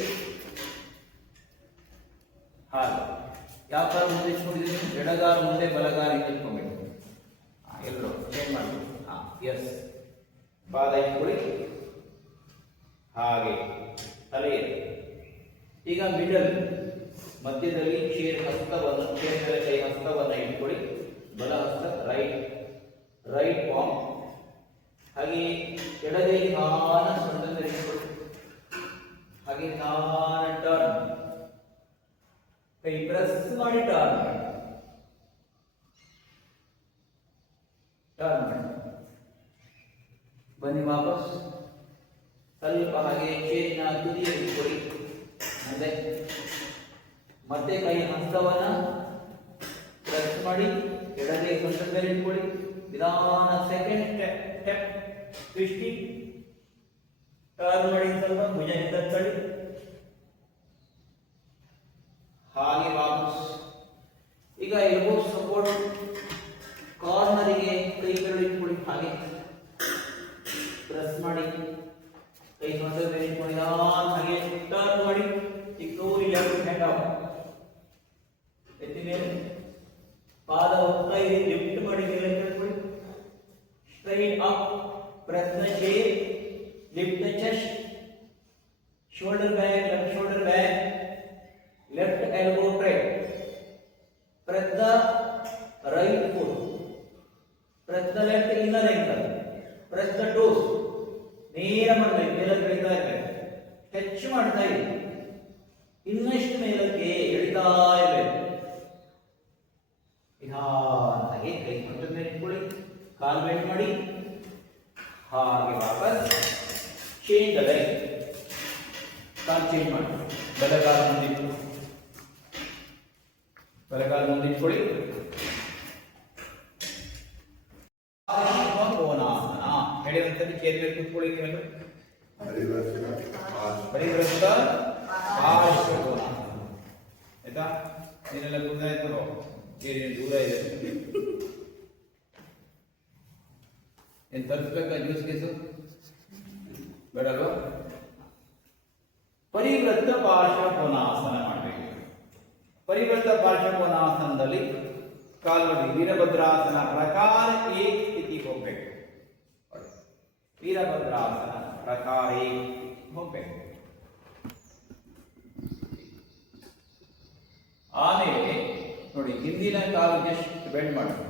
ಹಾಗೆ ಯಾವ ಕಾಲ ಮುಂದೆ ಇಟ್ಕೊಂಡಿದ್ದೀನಿ, ಎಡಗಾಲ ಮುಂದೆ ಬಲಗಾಲ ಇಟ್ಕೊಬೇಕು. ಎಲ್ಲರೂ ಚೇಂಜ್ ಮಾಡಬೇಕು. ಎಸ್, ಪಾದ ಇಟ್ಕೊಳ್ಳಿ, ಹಾಗೆ ತಲೆ. ಈಗ ಮಿಡಲ್ ಮಧ್ಯದಲ್ಲಿ ಚೇರ್ ಹಸ್ತವನ್ನು, ಚೇರ್ ಮೇಲೆ ಕೈ ಹಸ್ತವನ್ನು ಇಟ್ಕೊಳ್ಳಿ, ಬಲ ಹಸ್ತ ರೈಟ್ ಪಾಮ್, ಹಾಗೆ ಎಡಗೈ ನಿಧಾನ ಸೊಂಟದಲ್ಲಿ ಇಟ್ಕೊಳ್ಳಿ, ಹಾಗೆ ನಿಧಾನ ಟರ್ನ್, ಕೈ ಪ್ರೆಸ್ ಮಾಡಿ ಟರ್ನ್ ಮಾಡಿ, ಬನ್ನಿ ವಾಪಸ್. ಸ್ವಲ್ಪ ಹಾಗೆ ಚೇರಿನ ತುದಿಯಲ್ಲಿ ಇಟ್ಕೊಳ್ಳಿ, ಮುಂದೆ ಮತ್ತೆ ಕೈ ಹಸ್ತವನ್ನ ಪ್ರೆಸ್ ಮಾಡಿ ಎಡಗೈ ಸೊಂಟದ ಮೇಲೆ ಇಟ್ಕೊಳ್ಳಿ, ನಿಧಾನ ಸೆಕೆಂಡ್ ಸ್ಟೆಪ್ ಟ್ವಿಸ್ಟಿಂಗ್, ಟರ್ನ್ ಮಾಡಿ, ಸ್ವಲ್ಪ ಭುಜದಿಂದ ತಳ್ಳಿ, ಹಾಗೆ ವಾಪಸ್. ಈಗ ಎಲ್ಬೋ ಸಪೋರ್ಟ್ ಕಾರ್ನರಿಗೆ ಕೈಗಳು ಇಟ್ಕೊಳ್ಳಿ, ಹಾಗೆ ಪ್ರೆಸ್ ಮಾಡಿ ಕೈ ಸೊಂಟದ ಮೇಲೆ ಇಟ್ಕೊಂಡು ಹಾಗೆ ಟರ್ನ್ ಮಾಡಿ ಚಿಕ್ಕೂರಿ ಲೆಫ್ಟ್ ಹ್ಯಾಂಡ್ ಔಟ್ ಎತ್ತಿ ಮೇಲೆ ಪಾದ ಹೋಗ್ತಾ ಇದೆ ಲಿಫ್ಟ್ ಮಾಡಿ ಮೇಲೆ ಕಟ್ಕೊಳ್ಳಿ straight up press the chair lift the chest shoulder back left shoulder back left elbow straight press the right foot press the left inner ankle press the toes ನೇರ ಮಾಡಬೇಕು ಮೇಲಕ್ಕೆ ಎಳಿತಾ ಇರಬೇಕು ಟಚ್ ಮಾಡ್ತಾ ಇದೆ ಇನ್ನಷ್ಟು ಮೇಲಕ್ಕೆ ಎಳಿತಾ ಇರಬೇಕು ನಿಧಾನವಾಗಿ ಕೈ ಸೊಂಟದ ಮೇಲೆ ಇಟ್ಕೊಳ್ಳಿ ಕಾಲು ಬೆಂಡ್ ಮಾಡಿ ಹಾಗೆ ವಾಪಸ್ change the line call change ಮಾಡಿ ಬಲಗಾಲ ಮುಂದಿಟ್ಟು ಬಲಗಾಲ ಮುಂದಿಟ್ಕೊಳ್ಳಿ ಹೇಳಿದಂತೆ ಚೇರ್ ಮೇಲೆ ಕೂತ್ಕೊಳ್ಳಿ ನೀವೆಲ್ಲ ಪರಿವೃತ್ತ ಪಾರ್ಶ್ವಕೋನ ಆಯ್ತಾ ನೀನೆಲ್ಲ ಗೊತ್ತಾಯ್ತು ಏನೇನು ದೂರ ಇದೆ ಏನು ತಲುಪಬೇಕಾ ಜ್ಯೂಸ್ ಕೇಸು ಬೇಡಲ್ವಾ ಪರಿವೃತ್ತ ಪಾರ್ಶ್ವಕೋನಾಸನ ಮಾಡಬೇಕು ಪರಿವೃತ್ತ ಪಾರ್ಶ್ವಕೋನಾಸನದಲ್ಲಿ ಕಾಲು ವೀರಭದ್ರಾಸನ ಪ್ರಕಾರ ಏಕ ಸ್ಥಿತಿ ಹೋಗ್ಬೇಕು ವೀರಭದ್ರಾಸನ ಪ್ರಕಾರ ಹೋಗ್ಬೇಕು ಆಮೇಲೆ ನೋಡಿ ಹಿಂದಿನ ಕಾಲು ಜಸ್ಟ್ ಬೆಂಡ್ ಮಾಡಬೇಕು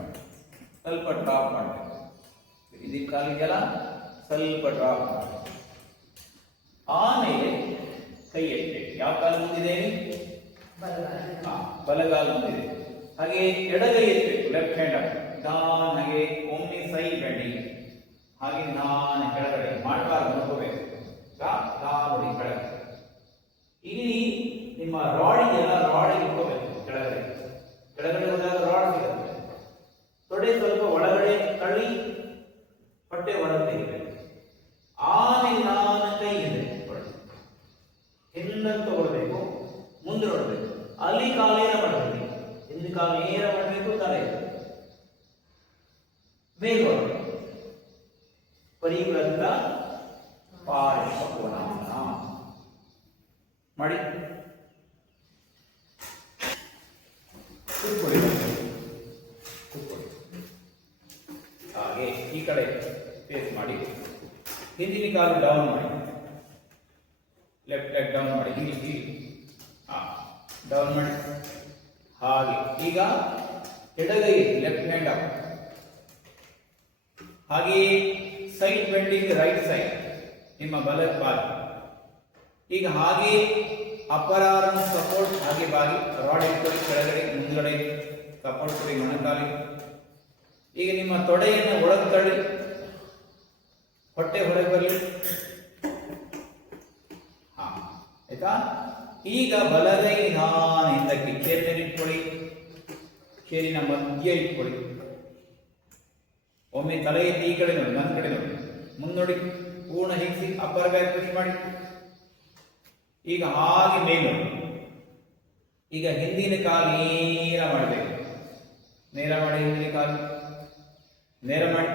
ಸ್ವಲ್ಪ ಡ್ರಾಪ್ ಮಾಡಬೇಕು ಹಿಂದಿನ ಕಾಲಿಗೆಲ್ಲ ಸ್ವಲ್ಪ ಡ್ರಾಪ್ ಮಾಡಬೇಕು ಆಮೇಲೆ ಕೈ ಎತ್ತಬೇಕು ಯಾವ ಕಾಲು ಮುಂದಿದೆ ಬಲಗಾಲ ಮುಂದಿದೆ ಹಾಗೆ ಎಡಗೈ ಎತ್ತಬೇಕು ಲೆಫ್ಟ್ ಹ್ಯಾಂಡ್ ನಿಧಾನಗೆ ಒಮ್ಮೆ ಸೈಡ್ ಬೆಂಡಿಂಗ್ ಹಾಗೆ ನಿಧಾನ ಕೆಳಗಡೆ ಮಾಡಬಾರ್ದು ನೋಡ್ಕೋಬೇಕು ನೋಡಿ ಕೆಳಗಡೆ ಇಲ್ಲಿ ನಿಮ್ಮ ರಾಡಿಗೆಲ್ಲ ರಾಡಿಗೆ ಇಟ್ಕೋಬೇಕು ಕೆಳಗಡೆ ಕೆಳಗಡೆ ಹೋದಾಗ ರಾಡ್ ಸಿಗುತ್ತೆ ತೊಡೆ ಸ್ವಲ್ಪ ಒಳಗಡೆ ತಳ್ಳಿ ಹೊಟ್ಟೆ ಒಳಗೆ ತೆಗಿಬೇಕು ಆಮೇಲೆ ನಾನು ಕೈ ಇದೆ ಹಿಂದಕ್ಕೆ ತಗೊಳ್ಬೇಕು ಮುಂದೆ ನೋಡ್ಬೇಕು ಅಲ್ಲಿ ಕಾಲೇರ ಮಾಡಬೇಕು ಹಿಂದೆ ಕಾಲು ನೇರ ಮಾಡಬೇಕು ತಲೆ ಮೇಲೆ ಹೊರಬೇಕು ಪರಿವೃತ್ತ ಪಾರ್ಶ್ವಕೋನಾಸನ ಮಾಡಿ ಕೂತ್ಕೊಳ್ಳಿ ಹಾಗೆ ಈ ಕಡೆ ಫೇಸ್ ಮಾಡಿ ಹಿಂದಿನ ಕಾಲು ಡೌನ್ ಮಾಡಿ ಲೆಫ್ಟ್ ಲೆಗ್ ಡೌನ್ ಮಾಡಿ ಹೀಗೆ ಡೌನ್ ಮಾಡಿ ಹಾಗೆ ಈಗ ಎಡಗೈ ಲೆಫ್ಟ್ ಹ್ಯಾಂಡ್ ಅಪ್ ಹಾಗೆ ಸೈಡ್ ಬೆಂಡಿಂಗ್ ರೈಟ್ ಸೈಡ್ ನಿಮ್ಮ ಬಲ ಬಾಗಿ ಈಗ ಹಾಗೆ ಅಪ್ಪರ್ ಆರ್ಮ್ ಸಪೋರ್ಟ್ ಹಾಗೆ ಬಾಗಿ ರಾಡ್ ಇಟ್ಕೊಳ್ಳಿ ಕೆಳಗಡೆ ಮುಂದ್ಗಡೆ ಸಪೋರ್ಟ್ ಕೊಡಿ ಮೊಣಕಾಲಿ ಈಗ ನಿಮ್ಮ ತೊಡೆಯನ್ನು ಒಳಗೆ ತಳ್ಳಿ ಹೊಟ್ಟೆ ಹೊರಗೆ ಬರಲಿ ಆಯ್ತಾ ಈಗ ಬಲಗೈ ನಿಧಾನ ಹಿಂದಕ್ಕೆ ಚೇರ್ ಮೇಲೆ ಇಟ್ಕೊಳ್ಳಿ ಚೇರಿನ ಮಧ್ಯ ಇಟ್ಕೊಳ್ಳಿ ಒಮ್ಮೆ ತಲೆ ಎತ್ತಿ ಈ ಕಡೆ ನೋಡಿ ನನ್ನ ಕಡೆ ನೋಡಿ ಮುನ್ನೋಡಿ ಪೂರ್ಣ ಹಿಗ್ಸಿ ಅಪ್ಪರ್ ಬ್ಯಾಕ್ ಪುಷ್ ಮಾಡಿ ಈಗ ಹಾಗೆ ಮೇಲೆ ನೋಡಿ ಈಗ ಹಿಂದಿನ ಕಾಲು ನೇರ ಮಾಡಬೇಕು ನೇರ ಮಾಡಿ ಹಿಂದಿನ ಕಾಲು ನೇರ ಮಾಡಿ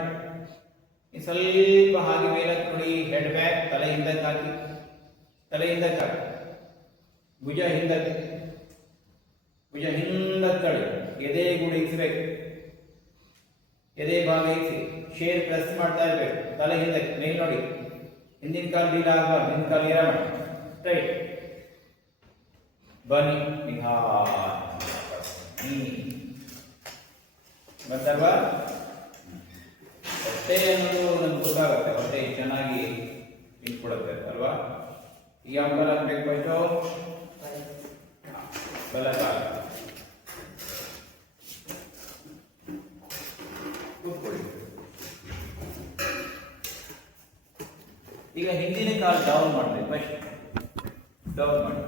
ಸ್ವಲ್ಪ ಹಾಗೆ ಮೇಲೆ ನೋಡಿ ಹೆಡ್ ಬ್ಯಾಕ್ ತಲೆ ಹಿಂದಕ್ಕೆ ಹಾಕಿ ತಲೆ ಹಿಂದಕ್ಕೆ ಹಾಕಿ ಭುಜ ಹಿಂದಕ್ಕೆ ತಳಿ ಎದೆ ಗೂಡು ಇರಿಸಬೇಕು ಎದೆ ಭಾಗ ಇರಿಸಿ ಶೇರ್ ಪ್ರೆಸ್ ಮಾಡ್ತಾ ಇರಬೇಕು ತಲೆ ಹಿಂದಕ್ಕೆ ಮೇಲೆ ನೋಡಿ ಹಿಂದಿನ ಕಾಲು ಡೀಲ್ ಆಗಬಾರ್ದು ಹಿಂದಿನ ಕಾಲು ನೇರ ಮಾಡಿ ಸ್ಟ್ರೈಟ್ ಬನ್ನಿ ಬರ್ತಲ್ವಾ ಹೊಟ್ಟೆ ಅನ್ನೋದು ನಮ್ಗೆ ಗೊತ್ತಾಗುತ್ತೆ ಹೊಟ್ಟೆ ಚೆನ್ನಾಗಿ ಇಟ್ಕೊಡುತ್ತೆ ಅಲ್ವಾ ಯಾವ ಕಾಲ ಹಾಕ್ಬೇಕು ಫಸ್ಟು ಬಲಗಾಲ ಕೂತ್ಕೊಳ್ಳಿ ಈಗ ಹಿಂದಿನ ಕಾಲು ಡೌನ್ ಮಾಡಬೇಕು ಫಸ್ಟ್ ಡೌನ್ ಮಾಡಿ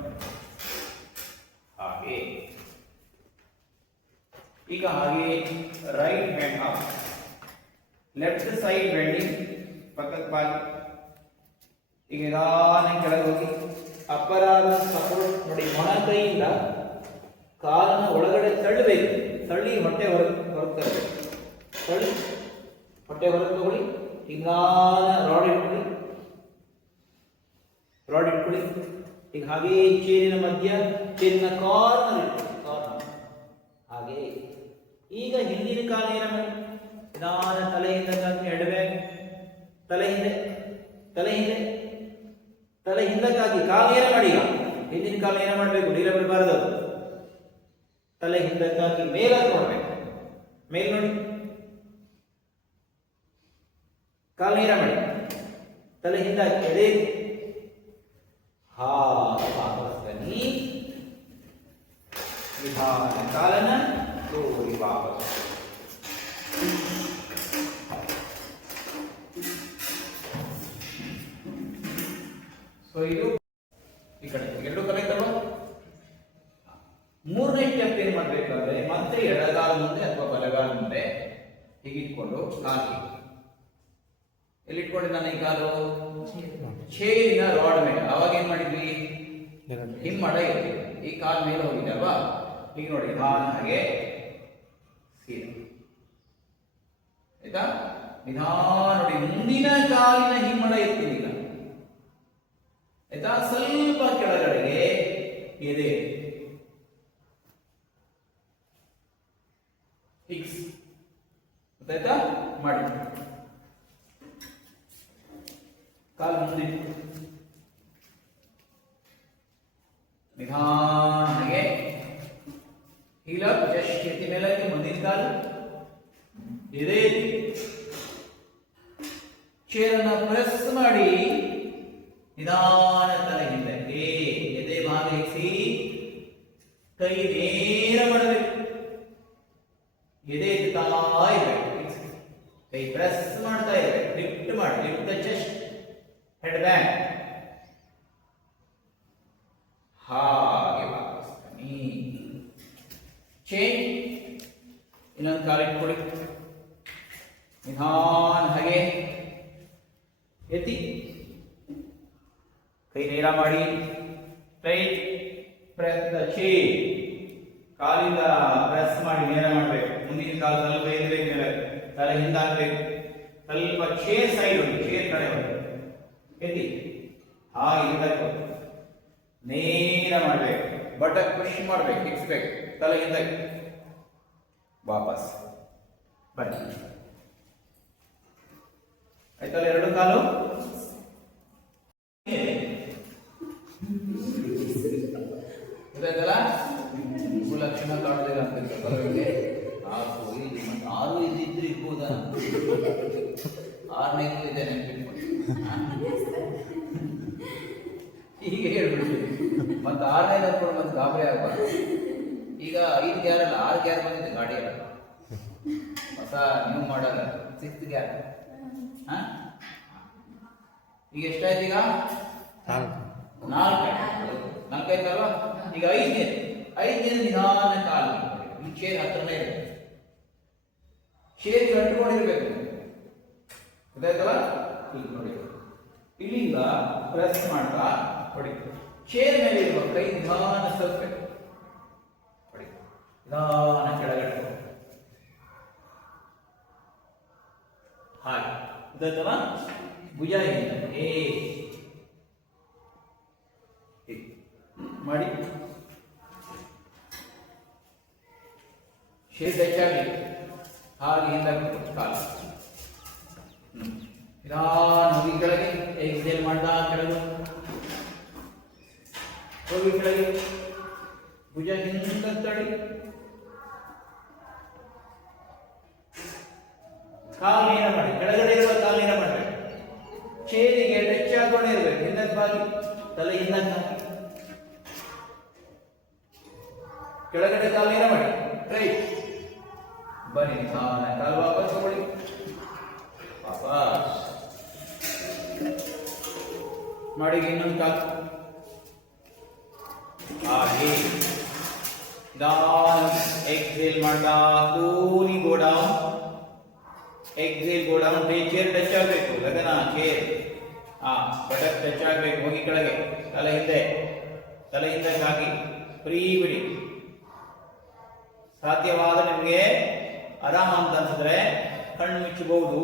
ಹಾಗೆ ಈಗ ಹಾಗೆ right hand up left side bending ಪಕ್ಕಕ್ಕೆ ಬಾಗಿ ಈಗ ನಿಧಾನ ಕೆಳಗೆ ಹೋಗಿ ಅಪ್ಪರ್ ಆರ್ಮ್ ಸಪೋರ್ಟ್ ನೋಡಿ ಮೊಣಕೈಯಿಂದ ಕಾಲನ್ನು ಒಳಗಡೆ ತಳ್ಳಬೇಕು ತಳ್ಳಿ ಹೊಟ್ಟೆ ಹೊರಗೆ ತಳ್ಳಿ ಹೊಟ್ಟೆ ಹೊರಗೆ ತಗೊಳ್ಳಿ ನಿಧಾನ ರಾಡ್ ಇಟ್ಕೊಳ್ಳಿ ಈಗ ಹಾಗೆ ಚೇರಿನ ಮಧ್ಯ, ಚೇರಿನ ಕಾರ್ನರ್ ಹಾಗೆ. ಈಗ ಹಿಂದಿನ ಕಾಲ ಏನ ಮಾಡಿ, ನಿಧಾನ ತಲೆಯಿಂದ ಎಡಬ್ಯಾಗ್, ತಲೆ ಹಿಂದೆ, ತಲೆ ಹಿಂದೆ, ತಲೆ ಹಿಂದಕ್ಕಾಗಿ ಕಾಲು ಏನ ಮಾಡಿ. ಈಗ ಹಿಂದಿನ ಕಾಲ ಏನ ಮಾಡಬೇಕು, ನೀರ ಬಿಡಬಾರದು. ತಲೆ ಹಿಂದಕ್ಕಾಗಿ ಮೇಲ ನೋಡ್ಬೇಕು, ಮೇಲ್ ನೋಡಿ, ಕಾಲು ನೇರ ಮಾಡಿ, ತಲೆ ಹಿಂದಾಕಿ ಎದೆ ವಾಪಸ್ಸನಿ, ನಿಧಾನ ಕಾಲನ ತೋರಿ ವಾಪಸ್. ಸೊ ಇದು ಈ ಕಡೆ ಎರಡು ಕರೆಕ್ಟ್ ಅಲ್ವಾ. ಮೂರನೇ ಸ್ಟೆಪ್ ಏನ್ ಮಾಡ್ಬೇಕಾದ್ರೆ ಮತ್ತೆ ಎಡಗಾಲ ಮುಂದೆ ಅಥವಾ ಬಲಗಾಲ ಮುಂದೆ ಹೀಗಿಟ್ಕೊಂಡು ಕಾಲು ಎಲ್ಲಿಟ್ಕೊಂಡೆ ನಾನು ಈ ಕಾಲು ಚೇರಿನ ರಾಡ್ ಮೇಲೆ. ಅವಾಗ ಏನ್ ಮಾಡಿದ್ವಿ, ಹಿಮ್ಮಡ ಇರ್ತೀವಿ, ಈ ಕಾಲ್ ಮೇಲೆ ಹೋಗಿದೆ ಅಲ್ವಾ. ಈಗ ನೋಡಿ ಹಾಗೆ ಸೀದಾ ಆಯ್ತಾ, ನಿಧಾನ ನೋಡಿ ಮುಂದಿನ ಕಾಲಿನ ಹಿಮ್ಮಡ ಇರ್ತೀನಿ ಈಗ ಆಯ್ತಾ. ಸ್ವಲ್ಪ ಕೆಳಗಡೆಗೆ ಎದೆ ಫಿಕ್ಸ್ ಗೊತ್ತಾಯ್ತಾ ಮಾಡಿ. ಕಾಲು ಮುಂದೆ ನಿಧಾನಗೆ ಹೀಲ ಜಸ್ಟ್ ಎತ್ತಿ ಮೇಲಕ್ಕೆ, ಮುಂದಿನ ಕಾಲು ಎದೆ ಚೇರನ್ನ ಪ್ರೆಸ್ ಮಾಡಿ ನಿಧಾನ ತಲೆ ಹಿಂದಕ್ಕೆ, ಎದೆ ಭಾಗಿಸಿ ಕೈ ನೇರ ಮಾಡಬೇಕು, ಎದೆ ಎತ್ತಾ ಇರಬೇಕು, ಕೈ ಪ್ರೆಸ್ ಮಾಡ್ತಾ ಇರಬೇಕು, ಲಿಫ್ಟ್ ಮಾಡಿ, lift the chest, head back, ಹಾಗೆ ವಾಪಸ್ ಬನ್ನಿ. ಚೇಂಜ್, ಇನ್ನೊಂದು ಕಾಲು ಇಟ್ಕೊಳ್ಳಿ, ನಿಧಾನ ಹಾಗೆ ಎತ್ತಿ, ಕೈ ನೇರ ಮಾಡಿ, ರೈಟ್ ಪ್ರೆಸ್ ದ ಚೇರ್, ಕಾಲಿಂದ ಪ್ರೆಸ್ ಮಾಡಿ ನೇರ ಮಾಡಬೇಕು. ಮುಂದಿನ ಕಾಲು ಸ್ವಲ್ಪ ಎತ್ತಬೇಕು, ಮೇಲೆ ತಲೆ ಹಿಂದಾಗಬೇಕು, ಸ್ವಲ್ಪ ಚೇರ್ ಸೈಡ್ ಹೋಗಿ, ಚೇರ್ ಕಡೆ ಹೋಗಿ ಎತ್ತಿ ಹಾಗೆ ಹಿಂದಕ್ಕೆ ನೇರ ಮಾಡಬೇಕು, ಬಟಕ್ ಪುಷ್ ಮಾಡಬೇಕು, ಇಕ್ಸ್ಬೇಕು, ತಲೆ ಹಿಂದಕ್ಕೆ ವಾಪಸ್ ಬನ್ನಿ. ಆಯ್ತಲ್ಲ ಎರಡು ಕಾಲು. ಗೊತ್ತಾಯ್ತಲ್ಲ, ಲಕ್ಷಣ ಕಾಣೋದಿಲ್ಲ ಅಂತ ಬರೋಕ್ಕೆ 6 ಇದ್ದಿದ್ರೆ ಇರ್ಬೋದಾ, 6ನೇ ಇದೆ ನೆನಪಿಟ್ಕೊಂಡು ಹೀಗೆ ಹೇಳ್ಬಿಡ್ತೀವಿ. ಮತ್ತೆ 6ನೇ ನೋಡ್ಕೊಂಡು ಮತ್ತೆ ಗಾಬರಿ ಆಗಬಾರ್ದು. ಈಗ 5 ಗ್ಯಾರ್ ಅಲ್ಲ 6 ಗ್ಯಾರ್ ಬಂದಿದೆ ಗಾಡಿ ಅಲ್ಲ, ಹೊಸ ನ್ಯೂ ಮಾಡಲ್ಲ 6th ಗ್ಯಾರ್. ಈಗ ಎಷ್ಟಾಯ್ತು, ಈಗ 4 ಆಯ್ತಲ್ವಾ. ಈಗ 5ನೇ ನಿಧಾನ ಕಾಲು ಈ ಚೇರ್ ಹತ್ರನೇ ಇದೆ, ಚೇರ್ ಕಟ್ಕೊಂಡಿರ್ಬೇಕು, ಗೊತ್ತಾಯ್ತಲ್ಲ. ಈಗ ನೋಡಿ ಇಲ್ಲಿಂದ ಪ್ರೆಸ್ ಮಾಡ್ತಾ ಹೊಡಿ, ಚೇರ್ ಮೇಲೆ ಇರುವ ಕೈ ನಿಧಾನ ಸಲ್ಬೇಕು, ಹೊಡಿ ನಿಧಾನ ಕೆಳಗಡೆ ಹಾಗೆ, ಗೊತ್ತಾಯ್ತಲ್ಲ. ಭುಜ ಮಾಡಿ, ಶೇರ್ ಹೆಚ್ಚಾಗಿ ಹಾಗೆ ಹಿಂದಕ್ಕೆ ಕಾಲು ನಿಧಾನ ಹೋಗಿ ಕೆಳಗೆ, ಎಕ್ಸೇಲ್ ಮಾಡ್ತಾ ಕೆಳಗೆ ಹೋಗಿ ಕೆಳಗೆ, ಭುಜ ಹಿಂದತ್ತಡಿ, ಕಾಲು ನೇರ ಮಾಡಿ, ಕೆಳಗಡೆ ಇರುವ ಕಾಲು ನೇರ ಮಾಡಬೇಕು, ಚೇರಿಗೆ ಟಚ್ ಹಾಕೊಂಡೇ ಇರಬೇಕು, ಹಿಂದಕ್ಕೆ ಬಾಗಿ ತಲೆ ಹಿಂದಕ್ಕೆ ಹಾಕಿ, ಕೆಳಗಡೆ ಕಾಲು ನೇರ ಮಾಡಿ, ರೈಟ್ ಬನ್ನಿ, ನಿಧಾನ ಕಾಲು ವಾಪಸ್ ತಗೊಳ್ಳಿ, ವಾಪಸ್ ಮಾಡಿ, ಇನ್ನೊಂದು ಕಾಲು ಹಾಗೆ ಡೌನ್, ಎಕ್ಸೇಲ್ ಮಾಡ್ತಾ ಕೂಲಿ go down, exhale go down, chair touch ಆಗಬೇಕು, ಲಗನ ಚೇರ್ ಬಟಕ್ ಟಚ್ ಆಗಬೇಕು, ಹೋಗಿ ಕೆಳಗೆ, ತಲೆ ಹಿಂದೆ, ತಲೆ ಹಿಂದೆ ಹಾಕಿ ಫ್ರೀ ಬಿಡಿ. ಸಾಧ್ಯವಾದ ನಿಮಗೆ ಆರಾಮ ಅಂತ ಅನ್ಸಿದ್ರೆ ಕಣ್ಣು ಮುಚ್ಚಬಹುದು,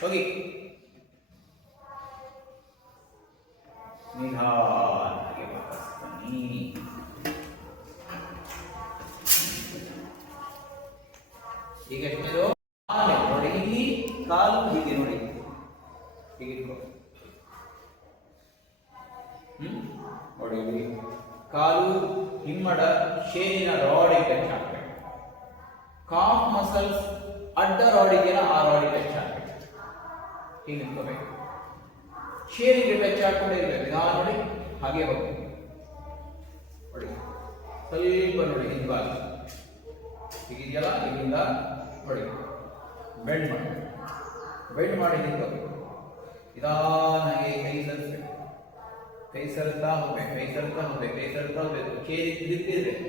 ಹೋಗಿ ನಿಧಾನ ಬನ್ನಿ. ಈಗ ಎಷ್ಟಿದು? ಆಮೇಲೆ ನೋಡಿ ಇಲ್ಲಿ ಕಾಲು ಹೀಗೆ ನೋಡಿ, ಹೀಗೆ ಇಟ್ಕೊ. ನೋಡಿ ಇಲ್ಲಿ ಕಾಲು ಹಿಮ್ಮಡ ಶೇರಿನ ರಾಡಿಗೆ ಟಚ್ ಆಗ್ಬೇಕು. ಕಾಫ್ ಮಸಲ್ಸ್ ಅಡ್ಡ ರಾಡಿಗೆ ಆ ರಾಡಿಗೆ ಟಚ್ ಆಗ್ಬೇಕು. ಹೀಗೆ ನಿಂತ್ಕೋಬೇಕು. ಶೇರಿಗೆ ಟಚ್ ಹಾಕೊಂಡೇ ಇರ್ಬೇಕು. ನಿಧಾನ ನೋಡಿ, ಹಾಗೆ ಹೋಗ್ಬೇಕು. ನೋಡಿ ಸ್ವಲ್ಪ ನೋಡಿ ಹಿಂಬಾಗ ಹೀಗಿದೆಯಲ್ಲ, ಇಲ್ಲಿಂದ ನೋಡಿ ಬೆಂಡ್ ಮಾಡಿ, ಬೆಂಡ್ ಮಾಡಿ ನಿಂತ್ಕೋಬೇಕು. ನಿಧಾನಾಗಿ ಕೈ ಸರಿಸ್ಬೇಕು, ಕೈ ಸರಿಸ್ತಾ ಹೋಗ್ಬೇಕು, ಕೈ ಸರಿಸ್ತಾ ಹೋಗ್ಬೇಕು, ಕೈ ಸರಿಸ್ತಾ ಹೋಗ್ಬೇಕು. ಚೇರಿ ನಿಂತಿರ್ಬೇಕು.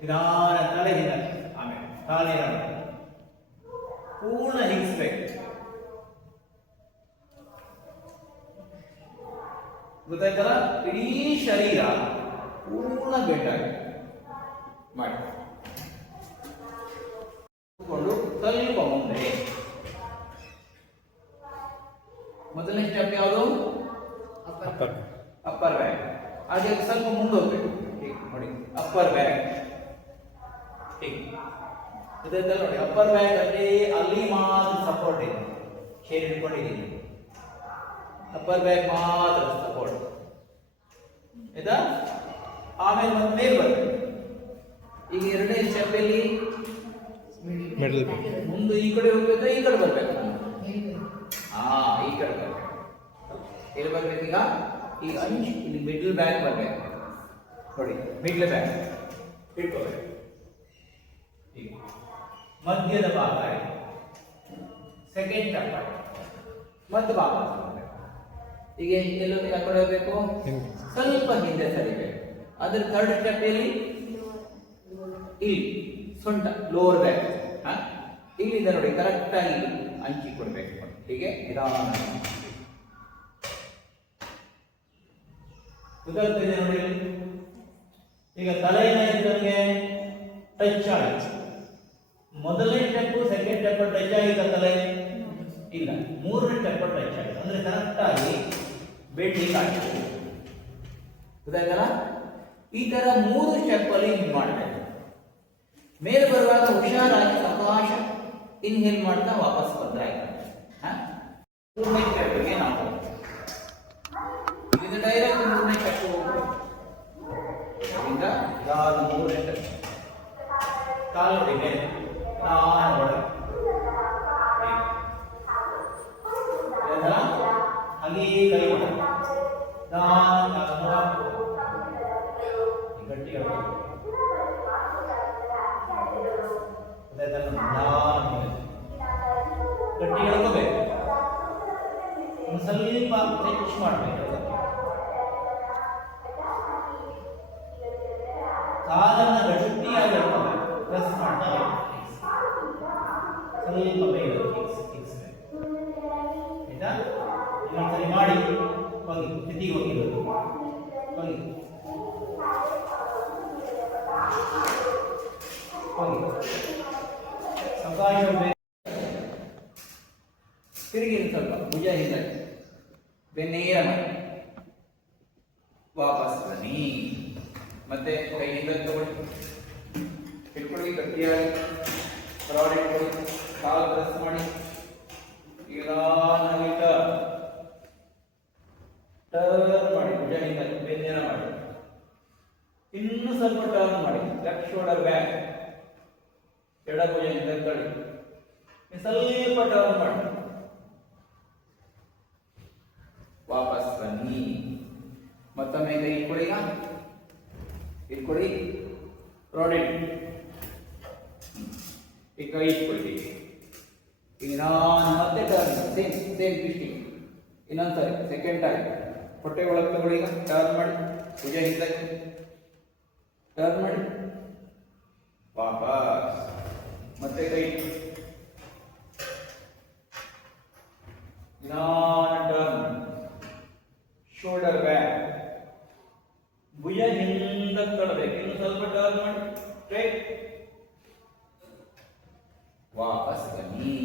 ನಿಧಾನ ತಲೆ ಹಿಂದ, ಆಮೇಲೆ ಕಾಲಿನ ಪೂರ್ಣ ಹಿಗ್ಸ್ಬೇಕು. ಗೊತ್ತಾಯ್ತಲ್ಲ? ಇಡೀ ಶರೀರ ಪೂರ್ಣ ಬೆಟ್ಟಾಗಿ ಮಾಡಿ ಕೊಂಡು ಸ್ವಲ್ಪ ಮುಂದೆ. ಮೊದಲನೇ ಸ್ಟೆಪ್ ಯಾವುದು? Upper back. ಹಾಗೆ ಸ್ವಲ್ಪ ಮುಂದೆ ಹೋಗ್ಬೇಕು. ನೋಡಿ ಅಪ್ಪರ್ ಬ್ಯಾಕ್. ಗೊತ್ತಾಯ್ತಲ್ಲ? ನೋಡಿ ಅಪ್ಪರ್ ಬ್ಯಾಕ್ ಅಲ್ಲಿ ಮಾತ್ರ ಸಪೋರ್ಟ್ ಇದೆ. ಶೇರ್ ಹಿಡ್ಕೊಂಡಿದ್ದೀನಿ. ಅಪ್ಪರ್ ಬ್ಯಾಕ್ ಮಾತ್ರ ಸಪೋರ್ಟ್ ಆಯ್ತಾ? ಆಮೇಲೆ ಮತ್ತೆ ಮೇಲೆ ಬರ್ತದೆ. ಈಗ ಎರಡನೇ ಸ್ಟೆಪ್ ಅಲ್ಲಿ ಮುಂದೆ ಈ ಕಡೆ ಹೋಗ್ಬೇಕಾ, ಈ ಕಡೆ ಬರ್ಬೇಕು? ಈ ಕಡೆ ಬರ್ಬೇಕು. ಎಲ್ಲಿ ಬರ್ಬೇಕು? ಈಗ ಅಂಚು ಇಲ್ಲಿ ಮಿಡ್ಲ್ ಬ್ಯಾಕ್ ಬರ್ಬೇಕು. ನೋಡಿ ಮಿಡ್ಲ್ ಬ್ಯಾಕ್ ಇಟ್ಕೋಬೇಕು. ಈಗ ಮಧ್ಯದ ಭಾಗ ಆಯ್ತು. ಸೆಕೆಂಡ್ ಸ್ಟೆಪ್ ಆಯ್ತು. ಮಧ್ಯ ಭಾಗ ಈಗ ಎಲ್ಲೊಂದು ಕಡೆ ಹೋಗ್ಬೇಕು, ಸ್ವಲ್ಪ ಹಿಂದೆ ಸರಿಬೇಕು. ಅದ್ರ ಥರ್ಡ್ ಸ್ಟೆಪ್ ಅಲ್ಲಿ ಇಲ್ಲಿ ಸೊಂಟ ಲೋವರ್ ಬ್ಯಾಕ್, ಇಲ್ಲಿಂದ ನೋಡಿ ಕರೆಕ್ಟ್ ಆಗಿ ಅಂಚಿ ಕೊಡ್ಬೇಕು. ಹೀಗೆ ನಿಧಾನ ಗೊತ್ತಾಗ್ತಿದೆ ನೋಡಿ. ಈಗ ತಲೆ ಏನಾಯ್ತು ನನಗೆ? ಟಚ್ ಆಯ್ತು. ಮೊದಲನೇ ಸ್ಟೆಪ್ ಸೆಕೆಂಡ್ ಸ್ಟೆಪ್ ಟಚ್ ಆಗಿದ್ದ ತಲೆ ಇಲ್ಲ, ಮೂರನೇ ಸ್ಟೆಪ್ ಟಚ್ ಆಯ್ತು. ಅಂದ್ರೆ ಕರೆಕ್ಟ್ ಆಗಿ ಬೆಡ್ಡಿಂಗ್ ಆಗ್ತದೆ. ಗೊತ್ತಾಯ್ತಲ್ಲ? ಈ ತರ 3 ಸ್ಟೆಪ್ ಅಲ್ಲಿ ಹಿಂಗ್ ಮಾಡ್ಬೇಕು. ಮೇಲೆ ಬರುವಾಗ ಹುಷಾರಾಗಿ ಸಾವಕಾಶ ಇನ್ಹೇಲ್ ಮಾಡ್ತಾ ವಾಪಸ್ ಬಂದ್ರೆ ಆಯ್ತು. ಮೂರನೇ ಸ್ಟೆಪ್ಗೆ ನಾವು ಇದು ಡೈರೆಕ್ಟ್ ಮೂರನೇ ಸ್ಟೆಪ್ ಹೋಗ್ಬೇಕು. ಇದರಿಂದ ಯಾವುದು ಮೂರನೇ ಸ್ಟೆಪ್? ಕಾಲು ನೋಡಿ ಮೇಲೆ, ನಾನು ಒಳಗೆ ಹಾಗೆ ಕೈ ಮಾಡಿ ಗಟ್ಟಿ ಗಟ್ಟಿ ಎಳ್ಕೋಬೇಕು. ಒಂದು ಸ್ವಲ್ಪ ಟಚ್ ಮಾಡಬೇಕು. ಕಾಲನ್ನ ಗಟ್ಟಿಯಾಗಿ ಎಳ್ಕೋಬೇಕು. ಪ್ರೆಸ್ ಮಾಡ್ತಾ ಸ್ವಲ್ಪ ಬೇಗ ಆಯ್ತಾ? ಇನ್ನೊಂದ್ಸರಿ ಮಾಡಿ ಹೋಗಿ ಸ್ಥಿತಿಗೆ ಹೋಗಿರೋದು ಹೋಗಿ ಹೋಗಿ ತಿರುಗಿ ಸ್ವಲ್ಪ ಭುಜ ಹಿಂದೆ ಬೆನ್ನೇರ ಮಾಡಿ ವಾಪಸ್ ಬನ್ನಿ. ಮತ್ತೆ ಕೈ ಹಿಂದೆ ತಗೊಳ್ಳಿ, ಇಟ್ಕೊಳ್ಳಿ ಗಟ್ಟಿಯಾಗಿ, ರಾಡ್ ಇಟ್ಕೊಳ್ಳಿ, ಕಾಲು ಪ್ರೆಸ್ ಮಾಡಿ. ಈಗ ಟರ್ನ್ ಮಾಡಿ, ಭುಜ ಹಿಂದೆ ಬೆನ್ನೇರ ಮಾಡಿ. ಇನ್ನು ಸ್ವಲ್ಪ ಟರ್ನ್ ಮಾಡಿ, ಲೆಫ್ಟ್ ಶೋಲ್ಡರ್ ಬ್ಯಾಕ್, ಎಡ ಭುಜ ಹಿಂದೆ ತಳ್ಳಿ. ಸ್ವಲ್ಪ ಟರ್ನ್ ಮಾಡಿ, ವಾಪಸ್ ಬನ್ನಿ. ಮತ್ತೊಮ್ಮೆ ಕೈ ಇಟ್ಕೊಳ್ಳಿ, ಇಟ್ಕೊಳ್ಳಿ, ರಾಡ್ ಈ ಕೈ ಇಟ್ಕೊಳ್ಳಿ. ಈಗ ನಾನು ಮತ್ತೆ ಟರ್ನ್ ಸೇಮ್ ಟ್ವಿಸ್ಟಿಂಗ್. ಇನ್ನೊಂದ್ಸರಿ ಸೆಕೆಂಡ್ ಟೈಮ್ ಹೊಟ್ಟೆ ಒಳಗೆ ತಗೊಳ್ಳಿ. ಟರ್ನ್ ಮಾಡಿ, ಭುಜ ಹಿಂದಕ್ಕೆ ಟರ್ನ್ ಮಾಡಿ, ವಾಪಸ್ ಮತ್ತೆ ಕೈ ಟರ್ನ್, ಶೋಲ್ಡರ್ ಬ್ಯಾಕ್, ಭುಜ ಹಿಂದಕ್ಕೆ ತಳ್ಳಬೇಕು. ಇನ್ನು ಸ್ವಲ್ಪ ಟರ್ನ್ ಮಾಡಿ, ಸ್ಟ್ರೈಟ್, ವಾಪಸ್ ಬನ್ನಿ.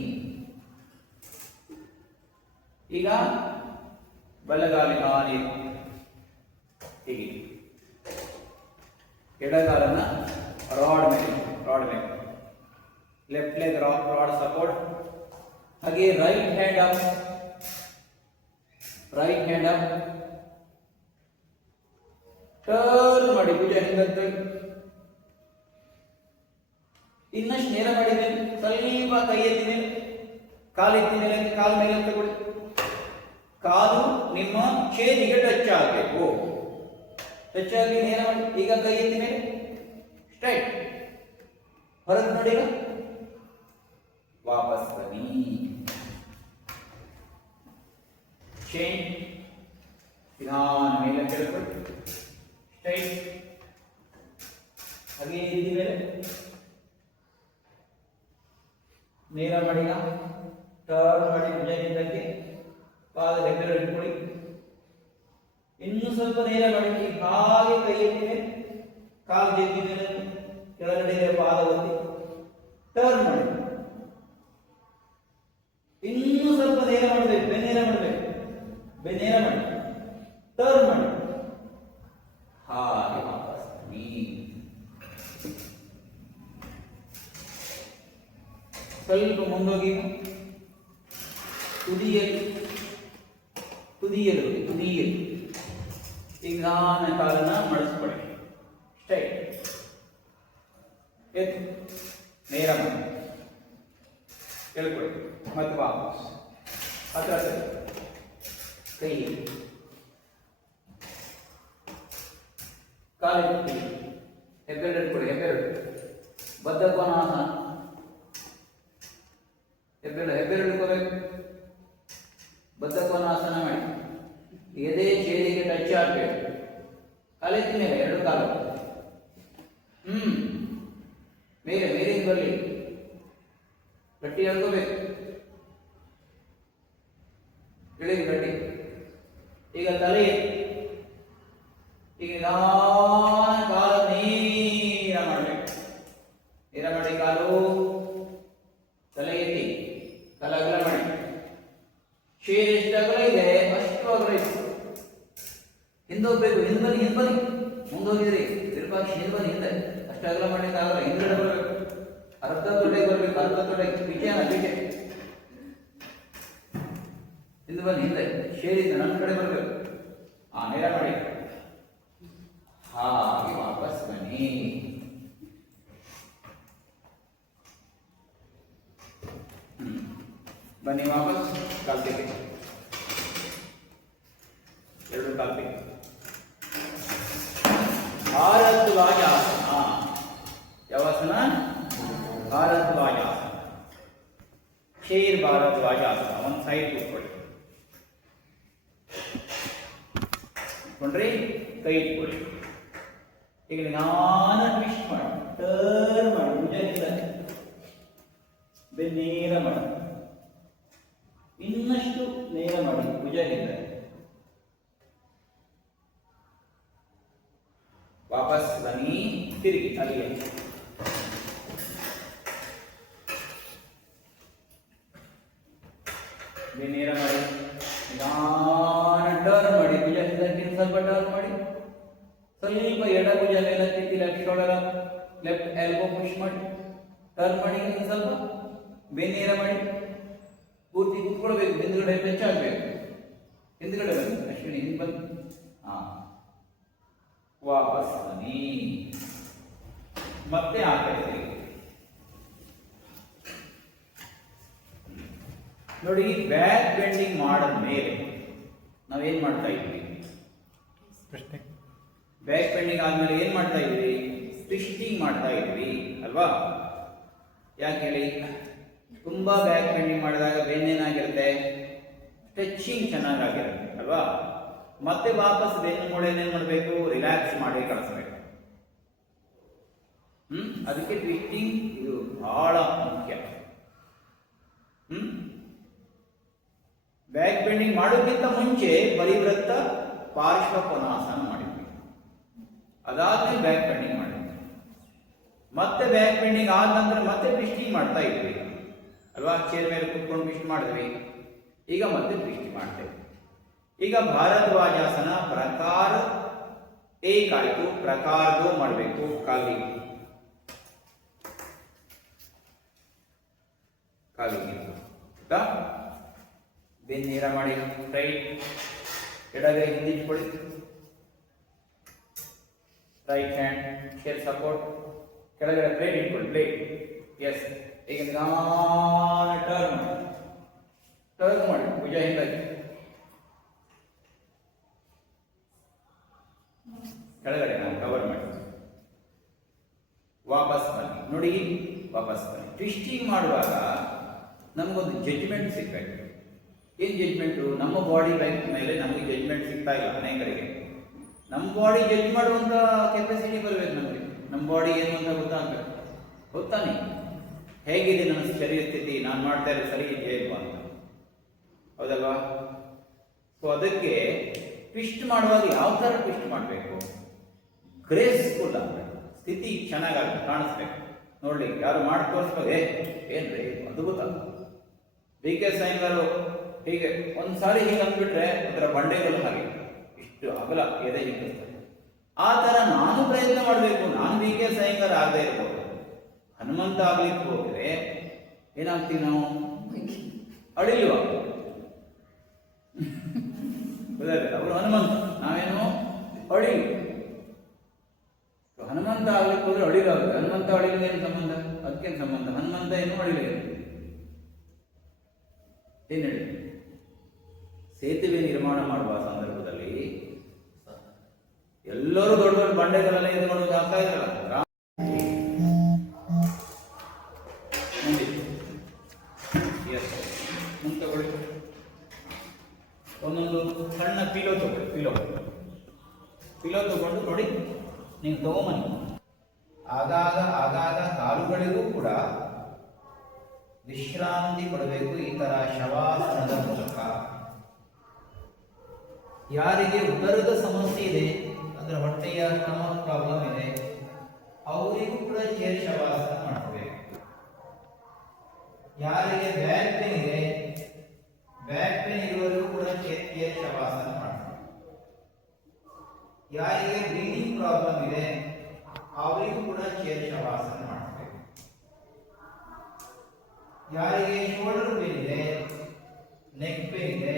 ಈಗ ಬಲಗಾಲಿ ಹೀಗೆ ಎಡಗಾಲನ್ನ ರಾಡ್ ಮೇಲೆ ಲೆಫ್ಟ್ ಲೆಗ್ ರಾಡ್ ಸಪೋರ್ಟ್. ಹಾಗೆ ರೈಟ್ ಹ್ಯಾಂಡ್ ಅಪ್ ಟರ್ನ್ ಮಾಡಿ ಭುಜ ಹಿಂದಕ್ಕೆ ಇನ್ನಷ್ಟು ನೇರ ಮಾಡಿದ್ರೆ ಸ್ವಲ್ಪ ಕೈ ಎತ್ತಿ ಮೇಲೆ ಕಾಲು ಎತ್ತಿ ಮೇಲೆ ಕಾಲು ಮೇಲೆ ತಗೊಳ್ಳಿ. ಕಾಲು ನಿಮ್ಮ ಚೇನಿಗೆ ಟಚ್ ಆಗಬೇಕು. ಟಚ್ ಆಗಿ ನೇರ ಮಾಡಿ. ಈಗ ಕೈ ಎತ್ತಿ ಮೇಲೆ ಸ್ಟ್ರೈಟ್ ಹೊರಗೆ ನೋಡಿ. ವಾಪಸ್ ಬನ್ನಿ. ಚೇನ್ ನಿಧಾನ ಮೇಲೆ ಕೆಳಕೊಳ್ಳಿ. ಸ್ಟ್ರೈಟ್ ಹಾಗೆ ಎತ್ತಿ ಮೇಲೆ ನೇರ ಮಾಡಿ. ಟರ್ನ್ ಮಾಡಿ ಭುಜ ಹಿಂದಕ್ಕೆ ಕಾಲು ಹೆಬ್ಬೆರಳು ಇಟ್ಕೊಳ್ಳಿ. ಇನ್ನು ಸ್ವಲ್ಪ ನೇರ ಮಾಡಿ. ಹಾಗೆ ಕೈ ಎತ್ತಿ ಮೇಲೆ ಕಾಲು ಜಗ್ಗಿ ಮೇಲೆ ಕೆಳಗಡೆ ಪಾದ ಒತ್ತಿ ಟರ್ನ್ ಮಾಡಿ. ಇನ್ನೂ ಸ್ವಲ್ಪ ನೇರ ಮಾಡಬೇಕು. ಬೆನ್ನೇರ ಮಾಡಬೇಕು. ಬೆನ್ನೇರ ಮಾಡಿ ಟರ್ನ್ ಮಾಡಿ. ಹಾಗೆ ವಾಪಸ್ ಬನ್ನಿ. ಸ್ವಲ್ಪ ಮುಂದೋಗಿ ತುದಿಯಲ್ಲಿ ಈಗ ನಾನು ಕಾಲನ್ನ ಮಡಿಸ್ಕೊಳ್ಳಿ. ಸ್ಟ್ರೈಟ್ ಎತ್ತು ನೇರ ಮಾಡಿ ಹೇಳ್ಕೊಳ್ಳಿ. ಮತ್ತೆ ವಾಪಸ್ ಹತ್ರ ಕೈ ಕಾಲಿಟ್ಟು ಹೆಬ್ಬೆರಳು ಇಟ್ಕೊಳ್ಳಿ. ಹೆಬ್ಬೆರಳು ಬದ್ಧಕೋನಾಸನ. ಹೆಬ್ಬೆರಳು ಇಟ್ಕೋಬೇಕು. ಬದ್ಧಕೋನಾಸನ ಮಾಡಿ. ಎದೆ ಚೇಳಿಗೆ ಟಚ್ ಆಗಬೇಕು. ಕಾಲೆತ್ತಿ ಮೇಲೆ ಎರಡು ಕಾಲು ಮೇಲಿಂದ ಬರಲಿ. ಗಟ್ಟಿ ಎಳ್ಕೋಬೇಕು. ಇಳಿದು ಗಟ್ಟಿ. ಈಗ ತಲೆ ಈಗ ಕಾಲು ನೇರ ಮಾಡಬೇಕು. ನೇರ ಮಾಡಿ ಕಾಲು ತಲೆ ಎತ್ತಿ ತಲೆ ಅಗಲ ಮಾಡಿ. ಶೇರ್ ಎಷ್ಟು ಅಗಲ ಇದೆ ಅಷ್ಟು ಅಗಲ ಇದೆ. ಹಿಂದೆ ಹೋಗ್ಬೇಕು. ಹಿಂದೆ ಬನ್ನಿ ಮುಂದೋಗಿದ್ರಿ ವಿರೂಪಾಕ್ಷಿ ಹಿಂದೆ ಬನ್ನಿ. ಹಿಂದೆ ಅಷ್ಟು ಅಗಲ ಮಾಡಲಿಕ್ಕಾಗಲ್ಲ. ಹಿಂದ್ಗಡೆ ಬರಬೇಕು. ಅರ್ಧ ತೊಡೆಗೆ ಬರಬೇಕು. ಅರ್ಧ ತೊಡೆಗೆ ಪೀಠೆ ಹಿಂದೆ ಬನ್ನಿ. ಹಿಂದೆ ಶೇರಿಂದ ನನ್ನ ಕಡೆ ಬರಬೇಕು. ನೇರ ಮಾಡಿ. ಹಾಗೆ ವಾಪಸ್ ಬನ್ನಿ. ಬನ್ನಿ ವಾಪಸ್. ಕಾಲ್ತಿಗೆ ಎರಡು ಕಾಲ್ತಿಗೆ ಭಾರದ್ವಾಜಾಸನ. ಯಾವಾಸನ? ಭಾರದ್ವಾಜಾಸನ. ಶೇರ್ ಭಾರದ್ವಾಜಾಸನ. ಒಂದು ಸೈಡ್ ಕೂತ್ಕೊಳ್ಳಿ. ಕೊಂಡ್ರಿ ಕೈ ಇಟ್ಕೊಳ್ಳಿ. ಈಗ ನಾನು ಟ್ವಿಸ್ಟ್ ಮಾಡಿ ಟರ್ನ್ ಮಾಡಿ ಭುಜದಿಂದ ನೇರ ಮಾಡಿ. ಇನ್ನಷ್ಟು ನೇರ ಮಾಡಿ ಭುಜದಿಂದ. ವಾಪಸ್ ಬನ್ನಿ. ತಿರುಗಿ ಅಲ್ಲಿಗೆ ನೇರ ಮಾಡಿ. ಟರ್ನ್ ಮಾಡಿ. ಭುಜ ಹಿಂದಕ್ಕಿಂತ ಸ್ವಲ್ಪ ಟರ್ನ್ ಮಾಡಿ. ಸ್ವಲ್ಪ ಎಡ ಭುಜ ಮೇಲಕ್ಕೆ left shoulder left elbow push ಮಾಡಿ. ಟರ್ನ್ ಮಾಡಿ. ಸ್ವಲ್ಪ ಬೆನ್ನೇರ ಮಾಡಿ. ಪೂರ್ತಿ ಕೂತ್ಕೊಳ್ಬೇಕು. ಹಿಂದ್ಗಡೆ ಟಚ್ ಆಗಬೇಕು. ಹಿಂದ್ಗಡೆ ಬನ್ನಿ. ಅಶ್ವಿನಿ ಹಿಂದೆ ಬನ್ನಿ. ವಾಪಸ್ ಬನ್ನಿ. ಮತ್ತೆ ಆ ಕಡೆ ನೋಡಿ. ಬ್ಯಾಕ್ ಬೆಂಡಿಂಗ್ ಮಾಡಿದ ಮೇಲೆ ನಾವೇನ್ ಮಾಡ್ತಾ ಇದ್ವಿ? ಬ್ಯಾಕ್ ಬೆಂಡಿಂಗ್ ಆದ್ಮೇಲೆ ಏನ್ ಮಾಡ್ತಾ ಇದ್ವಿ? ಟ್ವಿಸ್ಟಿಂಗ್ ಮಾಡ್ತಾ ಇದ್ವಿ ಅಲ್ವಾ? ಯಾಕೆ ಹೇಳಿ? ತುಂಬಾ ಬ್ಯಾಕ್ ಬೆಂಡಿಂಗ್ ಮಾಡಿದಾಗ ಬೆನ್ನೇನಾಗಿರುತ್ತೆ? ಸ್ಟ್ರೆಚಿಂಗ್ ಚೆನ್ನಾಗಿರುತ್ತೆ ಅಲ್ವಾ? ಮತ್ತೆ ವಾಪಸ್ ಬೆನ್ನು ಮೂಳೆ ಏನೇನ್ ಮಾಡಬೇಕು? ರಿಲ್ಯಾಕ್ಸ್ ಮಾಡಿ ಕಳಿಸ್ಬೇಕು. ಅದಕ್ಕೆ ಟ್ವಿಸ್ಟಿಂಗ್ ಇದು ಬಹಳ ಮುಖ್ಯ. ಬ್ಯಾಕ್ ಬೆಂಡಿಂಗ್ ಮಾಡೋಕ್ಕಿಂತ ಮುಂಚೆ ಪರಿವೃತ್ತ ಪಾರ್ಶ್ವ ಕೋನಾಸನ ಮಾಡಿದ್ವಿ. ಅದಾದ್ಮೇಲೆ ಬ್ಯಾಕ್ ಬೆಂಡಿಂಗ್ ಮಾಡಿದ್ವಿ. ಮತ್ತೆ ಬ್ಯಾಕ್ ಬೆಂಡಿಂಗ್ ಆದ ನಂತರ ಮತ್ತೆ ಟ್ವಿಸ್ಟಿಂಗ್ ಮಾಡ್ತಾ ಇದ್ವಿ ಅಲ್ವಾ? ಚೇರ್ ಮೇಲೆ ಕುತ್ಕೊಂಡು ಟ್ವಿಸ್ಟ್ ಮಾಡಿದ್ವಿ. ಈಗ ಮತ್ತೆ ಟ್ವಿಸ್ಟ್ ಮಾಡ್ತೇವೆ. ಈಗ ಭಾರದ್ವಾಜಾಸನ ಪ್ರಕಾರ ಏಕಾಯ್ತು, ಪ್ರಕಾರದ್ದು ಮಾಡಬೇಕು. ಕಾಲಿಗೆ ಆಯ್ತಾ? ಬೆನ್ನೀರ ಮಾಡಿ ರೈಟ್, ಎಡಗೈ ಹಿಂದಿಟ್ಕೊಳ್ಳಿ, ರೈಟ್ ಹ್ಯಾಂಡ್ ಶೇರ್ ಸಪೋರ್ಟ್, ಕೆಳಗಡೆ ಪ್ಲೇಟ್ ಇಟ್ಕೊಳ್ಳಿ, ಪ್ಲೇಟ್. ಎಸ್. ಈಗ ನಿಧಾನ ಟರ್ನ್ ಮಾಡಿ ಭುಜ ಹಿಂದಾಗಿ ಕೆಳಗಡೆ ನಾವು ಕವರ್ ಮಾಡಿ ವಾಪಸ್ ಬನ್ನಿ. ನೋಡಿ, ವಾಪಸ್ ಬನ್ನಿ. ಟ್ವಿಸ್ಟಿಂಗ್ ಮಾಡುವಾಗ ನಮಗೊಂದು ಜಡ್ಜ್ಮೆಂಟ್ ಸಿಗ್ಬೇಕು. ಏನು ಜಡ್ಜ್ಮೆಂಟು? ನಮ್ಮ ಬಾಡಿ ಮೇಲೆ ನಮಗೆ ಜಡ್ಜ್ಮೆಂಟ್ ಸಿಗ್ತಾ ಇಲ್ಲ ಅನೇಕರಿಗೆ. ನಮ್ಮ ಬಾಡಿ ಜಡ್ಜ್ ಮಾಡುವಂಥ ಕೆಪಾಸಿಟಿ ಬರಬೇಕು ನಮಗೆ. ನಮ್ಮ ಬಾಡಿ ಏನು ಅಂತ ಗೊತ್ತಾಗಬೇಕು. ಗೊತ್ತಾನೆ ಹೇಗಿದೆ ನನ್ನ ಶರೀರ ಸ್ಥಿತಿ, ನಾನು ಮಾಡ್ತಾ ಇರೋ ಸರಿ ಇದೆಯಲ್ವಾ ಅಂತ, ಹೌದಲ್ವಾ? ಸೊ ಅದಕ್ಕೆ ಟ್ವಿಸ್ಟ್ ಮಾಡುವಾಗ ಯಾವ ಥರ ಟ್ವಿಸ್ಟ್ ಮಾಡಬೇಕು? ಗ್ರೇಸ್ಫುಲ್ ಆಗಬೇಕು, ಸ್ಥಿತಿ ಚೆನ್ನಾಗಿ ಕಾಣಿಸ್ಬೇಕು. ನೋಡ್ಲಿ ಯಾರು ಮಾಡಿ ತೋರಿಸ್ಬೇಕು, ಏನ್ರಿ ಅದ್ಭುತ. ಡಿ.ಕೆ. ಸಾಯಿಂಗಾರು ಹೀಗೆ ಒಂದ್ಸಾರಿ ಹೀಗೆ ಅಂದ್ಬಿಟ್ರೆ ಅದರ ಬಂಡೆಗಳು ಹಾಗೆ ಇಷ್ಟು ಅಗಲ ಎದೆ ಹಿಗ್ಗಿಸ್ತಾರೆ. ಆ ಥರ ನಾನು ಪ್ರಯತ್ನ ಮಾಡಬೇಕು. ನಾನು ಡಿ.ಕೆ. ಸಾಯಿಂಗಾರ ಆಗದೆ ಇರ್ಬೋದು, ಹನುಮಂತ ಆಗ್ಲಿಕ್ಕೆ ಹೋದರೆ ಏನಾಗ್ತೀವಿ ನಾವು? ಅಳಿಲ್ವ? ಅವರು ಹನುಮಂತ, ನಾವೇನು ಅಳಿಲು. ಹನುಮಂತ ಆಗ್ಲಿಕ್ಕೆ ಹೋದ್ರೆ ಅಳಿಲಾಗುತ್ತೆ. ಹನುಮಂತ ಅಳಿಲಿಗೆ ಏನು ಸಂಬಂಧ? ಅದಕ್ಕೇನು ಸಂಬಂಧ? ಹನುಮಂತ ಏನು ಅಳಿಲ ಏನು ಹೇಳಿ? ಸೇತುವೆ ನಿರ್ಮಾಣ ಮಾಡುವ ಸಂದರ್ಭದಲ್ಲಿ ಎಲ್ಲರೂ ದೊಡ್ಡ ದೊಡ್ಡ ಬಂಡೆಗಳೆಲ್ಲ ಎದುರುಕೊಂಡು ಆಗ್ತಾ ಇದ್ರಲ್ಲ. ತಗೊಳ್ಳಿ, ಒಂದೊಂದು ಸಣ್ಣ ಪಿಲೋ ತಗೊಳ್ಳಿ. ಪಿಲೋ ತಗೊಂಡು ನೋಡಿ, ನೀವು ತಗೊಂಬನ್ನಿ. ಆಗಾಗ ಕಾಲುಗಳಿಗೂ ಕೂಡ ವಿಶ್ರಾಂತಿ ಕೊಡಬೇಕು. ಈ ತರ ಶವಾಸನದ ಮೂಲಕ ಯಾರಿಗೆ ಉದರದ ಸಮಸ್ಯೆ ಇದೆ, ಅಂದ್ರೆ ಹೊಟ್ಟೆಯ ಸ್ಟಮಕ್ ಪ್ರಾಬ್ಲಮ್ ಇದೆ, ಅವರಿಗೂ ಕೂಡ ಚೇರ್ ಶವಾಸನ ಮಾಡಬೇಕು. ಯಾರಿಗೆ ಬ್ಯಾಕ್ ಪೇನ್ ಇದೆ, ಬ್ಯಾಕ್ ಪೇನ್ ಇರುವವರಿಗೂ ಕೂಡ ಚೇರ್ ಶವಾಸನ ಮಾಡಬೇಕು. ಯಾರಿಗೆ ಬ್ರೀದಿಂಗ್ ಪ್ರಾಬ್ಲಮ್ ಇದೆ ಅವರಿಗೂ ಕೂಡ ಚೇರ್ ಶವಾಸನ ಮಾಡಬೇಕು. ಯಾರಿಗೆ ಶೋಲ್ಡರ್ ಪೇನ್ ಇದೆ, ನೆಕ್ ಪೇನ್ ಇದೆ,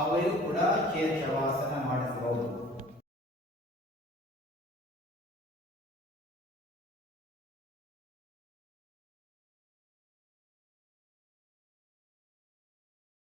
ಅವರಿಗೂ ಕೂಡ ಚೇರ್ ಶವಾಸನ ಮಾಡಿಸಬಹುದು.